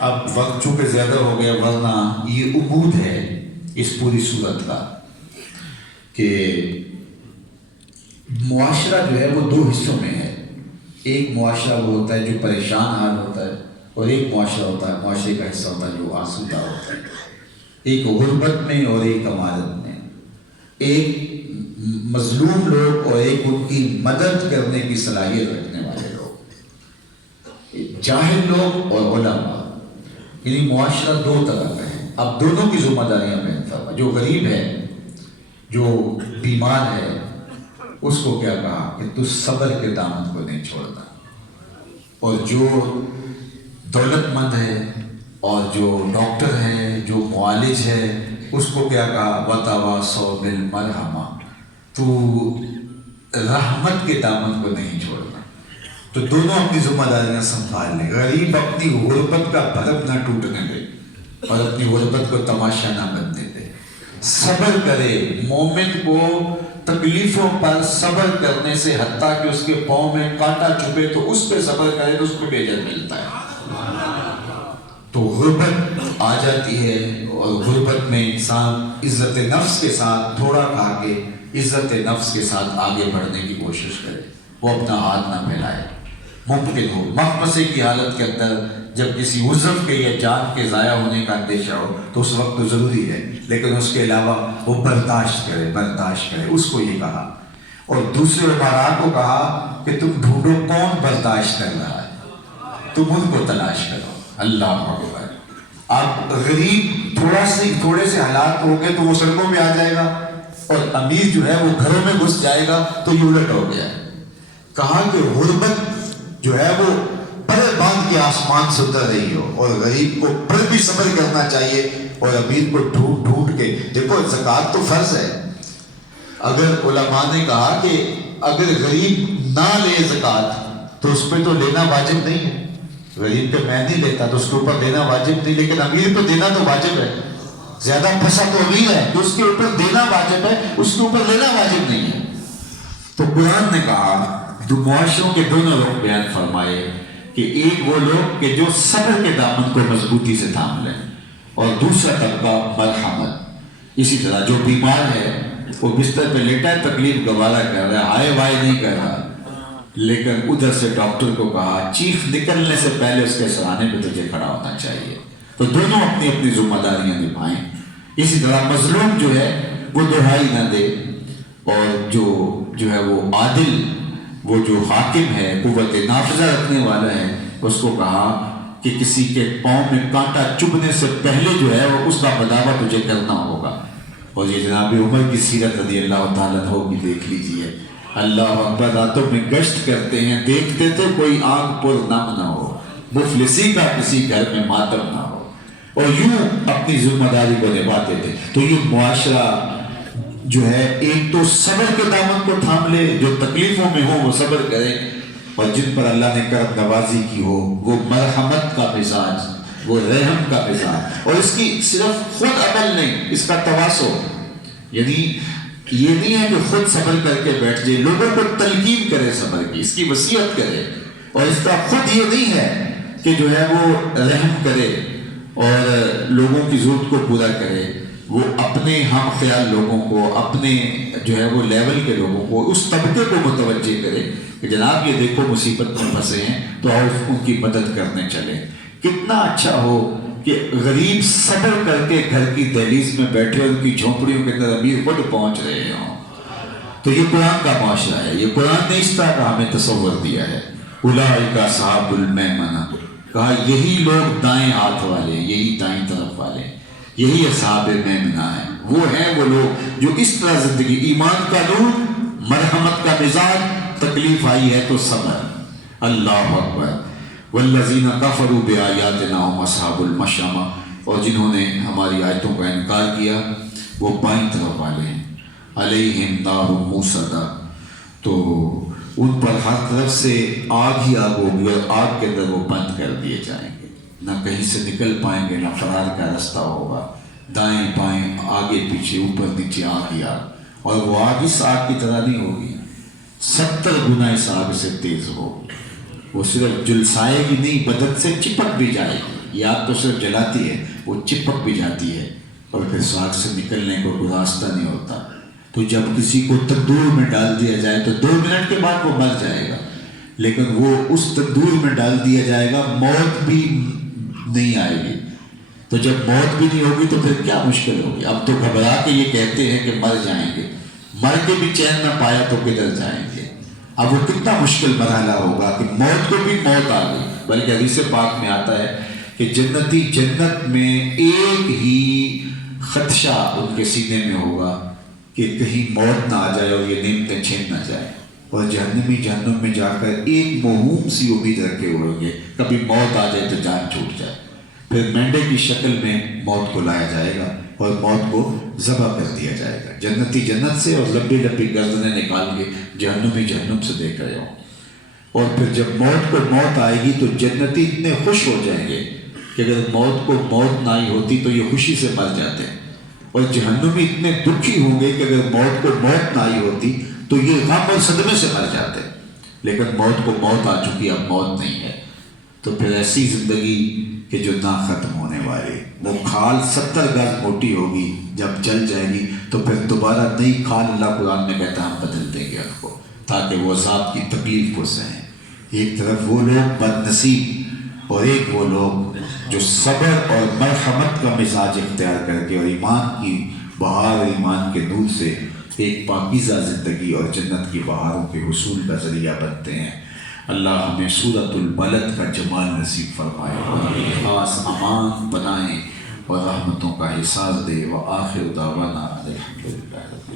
اب وقت چونکہ زیادہ ہو گیا، ورنہ یہ عمود ہے اس پوری صورت کا کہ معاشرہ جو ہے وہ 2 حصوں میں ہے۔ ایک معاشرہ وہ ہوتا ہے جو پریشان حال ہوتا ہے، اور ایک معاشرہ ہوتا ہے، معاشرے کا حصہ ہوتا ہے جو آسودہ ہوتا ہے، ایک غربت میں اور ایک امارت میں۔ ایک مظلوم لوگ اور ایک ان کی مدد کرنے کی صلاحیت رکھنے والے لوگ، جاہل لوگ اور علماء، یعنی معاشرہ دو طرح کا ہے۔ اب دونوں کی ذمہ داریاں میں جو غریب ہے، جو بیمار ہے، اس کو کیا کہا کہ تو صبر کے دامن کو نہیں چھوڑنا، اور جو دولت مند ہے اور جو ڈاکٹر ہے، جو معالج ہے، اس کو کیا کہا وتواصوا بالمرحمہ، تو رحمت کے دامن کو نہیں چھوڑنا۔ تو دونوں اپنی ذمہ داریاں سنبھال لیں، غریب اپنی غربت کا بھرم نہ ٹوٹنے دے اور اپنی غربت کو تماشا نہ بننے دے، صبر کرے۔ مومن کو تکلیفوں پر صبر کرنے سے، حتیٰ کہ اس کے پاؤں میں کانٹا چبھے تو اس پہ صبر کرے تو اس کو اجر ملتا ہے۔ تو غربت آ جاتی ہے، اور غربت میں انسان عزت نفس کے ساتھ تھوڑا کھا کے عزت نفس کے ساتھ آگے بڑھنے کی کوشش کرے، وہ اپنا ہاتھ نہ پھیلائے۔ ممکن ہو مخمصے کی حالت کے اندر جب کسی عضو کے یا جان کے ضائع ہونے کا اندیشہ ہو تو اس وقت تو ضروری ہے، لیکن اس کے علاوہ وہ برداشت کرے، اس کو یہ کہا۔ اور دوسرے عمراء کو کہا کہ تم ڈھونڈو کون برداشت کر رہا ہے، تم ان کو تلاش کرو۔ اللہ اکبر۔ اب غریب تھوڑے سے حالات ہو گئے تو وہ سڑکوں میں آ جائے گا، اور امیر جو ہے وہ گھروں میں گھس جائے گا، تو یہ الٹ ہو گیا۔ کہا کہ غربت جو ہے وہ پر باندھ کے آسمان سے اتر رہی ہو، اور غریب کو پر بھی صبر کرنا چاہیے، اور امیر کو ڈھونڈ کے دیکھو۔ زکوٰۃ تو فرض ہے۔ اگر علماء نے کہا کہ اگر غریب نہ لے زکوٰۃ تو اس پہ تو لینا واجب نہیں ہے، غریب پہ میں نہیں لیتا تو اس کے اوپر دینا واجب نہیں، لیکن امیر پہ دینا تو واجب ہے۔ زیادہ پھنسا تو امیر ہے تو اس کے اوپر دینا واجب ہے، اس کے اوپر لینا واجب نہیں ہے۔ تو قرآن نے کہا، دو معاشروں کے دونوں لوگ بیان فرمائے کہ ایک وہ لوگ کہ جو صبر کے دامن کو مضبوطی سے تھام لیں، اور دوسرا طبقہ مرحمت۔ اسی طرح جو بیمار ہے وہ بستر پہ لیٹا ہے، تکلیف گوارا کر رہا ہے، ہائے وائے نہیں کر رہا، لیکن ادھر سے ڈاکٹر کو کہا چیخ نکلنے سے پہلے اس کے سرانے پہ تجھے کھڑا ہونا چاہیے۔ تو دونوں اپنی اپنی ذمہ داریاں نبھائیں۔ اسی طرح مظلوم جو ہے وہ دہائی نہ دے، اور جو ہے وہ عادل، وہ جو حاکم ہے، قوت نافذہ رکھنے والا ہے، اس کو کہا کہ کسی کے پاؤں میں کانٹا چبھنے سے پہلے جو ہے وہ اس کا بداوا تجھے کرنا ہوگا۔ اور یہ جناب عمر کی سیرت رضی اللہ تعالیٰ عنہ کی دیکھ لیجئے، اللہ اکبر، راتوں میں گشت کرتے ہیں، دیکھتے تھے کوئی آنکھ پر نم نہ ہو، مفلسی کا کسی گھر میں ماتم نہ ہو، اور یوں اپنی ذمہ داری کو نبھاتے تھے۔ تو یہ معاشرہ جو ہے ایک تو صبر کے دامن کو تھام لے، جو تکلیفوں میں ہو وہ صبر کرے، اور جن پر اللہ نے کرم نوازی کی ہو وہ مرحمت کا مزاج، وہ رحم کا مزاج، اور اس کی صرف خود عمل نہیں، اس کا تواصو، یعنی یہ نہیں ہے کہ خود صبر کر کے بیٹھ جائے، لوگوں کو تلقین کرے صبر کی، اس کی وصیت کرے، اور اس کا خود یہ نہیں ہے کہ جو ہے وہ رحم کرے اور لوگوں کی ضرورت کو پورا کرے، وہ اپنے ہم خیال لوگوں کو، اپنے جو ہے وہ لیول کے لوگوں کو، اس طبقے کو متوجہ کرے کہ جناب یہ دیکھو مصیبت میں پھنسے ہیں تو آؤ ان کی مدد کرنے چلے۔ کتنا اچھا ہو کہ غریب صبر کر کے گھر کی دہلیز میں بیٹھے، ان کی جھونپڑیوں کے اندر امیر خود پہنچ رہے ہوں۔ تو یہ قرآن کا معاشرہ ہے، یہ قرآن نے اس طرح کا ہمیں تصور دیا ہے۔ اولئک اصحاب المیمنہ، کہا یہی لوگ دائیں ہاتھ والے، یہی دائیں طرف والے، یہی اصحاب میمنہ ہیں، وہ لوگ جو اس طرح زندگی، ایمان کا نور، مرحمت کا مزاج، تکلیف آئی ہے تو صبر۔ اللہ اکبر۔ والذین کفروا بآیاتنا هم اصحاب المشأمہ، اور جنہوں نے ہماری آیتوں کا انکار کیا وہ بائیں طرف والے ہیں۔ علیہم نار موصدہ، تو ان پر ہر طرف سے آگ ہی آگ ہوگی، اور آگ کے اندر وہ بند کر دیے جائیں گے، نہ کہیں سے نکل پائیں گے، نہ فرار کا رستہ ہوگا، دائیں بائیں آگے پیچھے اوپر نیچے آگ ہی آگ، اور وہ آگ اس آگ کی طرح نہیں ہوگی، 70 گنا اس آگ سے تیز ہوگی۔ وہ صرف جلسائے گی نہیں، بدن سے چپک بھی جائے گی۔ یہ آگ تو صرف جلاتی ہے، وہ چپک بھی جاتی ہے، اور پھر اس آگ سے نکلنے کو کوئی راستہ نہیں ہوتا۔ تو جب کسی کو تندور میں ڈال دیا جائے تو 2 منٹ کے بعد وہ مر جائے گا، لیکن وہ اس تندور میں ڈال دیا جائے گا، موت بھی نہیں آئے گی۔ تو جب موت بھی نہیں ہوگی تو پھر کیا مشکل ہوگی؟ اب تو گھبرا کے یہ کہتے ہیں کہ مر جائیں گے، مر کے بھی چین نہ پایا تو کدھر جائیں گے؟ اب وہ کتنا مشکل مرحلہ ہوگا کہ موت کو بھی موت آ گئی. بلکہ حدیث پاک میں آتا ہے کہ جنتی جنت میں ایک ہی خدشہ ان کے سینے میں ہوگا کہ کہیں موت نہ آ جائے اور یہ نعمتیں چھین نہ جائے. اور جہنمی جہنم میں جا کر ایک موہوم سی امید رکھے ہوئے ہوں گے کبھی موت آ جائے تو جان چھوٹ جائے. پھر مینڈے کی شکل میں موت کو لایا جائے گا اور موت کو ذبح کر دیا جائے گا. جنتی جنت سے اور لمبی لمبی گردنیں نکال کے جہنمی جہنم سے دیکھ رہے ہوں. اور پھر جب موت کو موت آئے گی تو جنتی اتنے خوش ہو جائیں گے کہ اگر موت کو موت نہ آئی ہوتی تو یہ خوشی سے مر جاتے. اور جہنمی اتنے دکھی ہوں گے کہ اگر موت کو موت نہ آئی ہوتی تو یہ غم اور صدمے سے مر جاتے. لیکن موت کو موت آ چکی، اب موت نہیں ہے. تو پھر ایسی زندگی کہ جو نہ ختم ہونے والی، وہ کھال 70 گز موٹی ہوگی، جب جل جائے گی تو پھر دوبارہ نئی کھال اللہ قرآن میں کہتا ہے ہم بدل دیں گے ان کو تاکہ وہ ذات کی تکلیف کو سہیں. ایک طرف وہ لوگ بد نصیب اور ایک وہ لوگ جو صبر اور مرحمت کا مزاج اختیار کر کے اور ایمان کی بہار اور ایمان کے نور سے ایک پاکیزہ زندگی اور جنت کی بہاروں کے حصول کا ذریعہ بنتے ہیں. اللہ ہمیں سورۃ البلد کا جمال نصیب فرمائے، خاص امان بنائیں اور رحمتوں کا حصار دے. وآخر دعوانا الحمدللہ.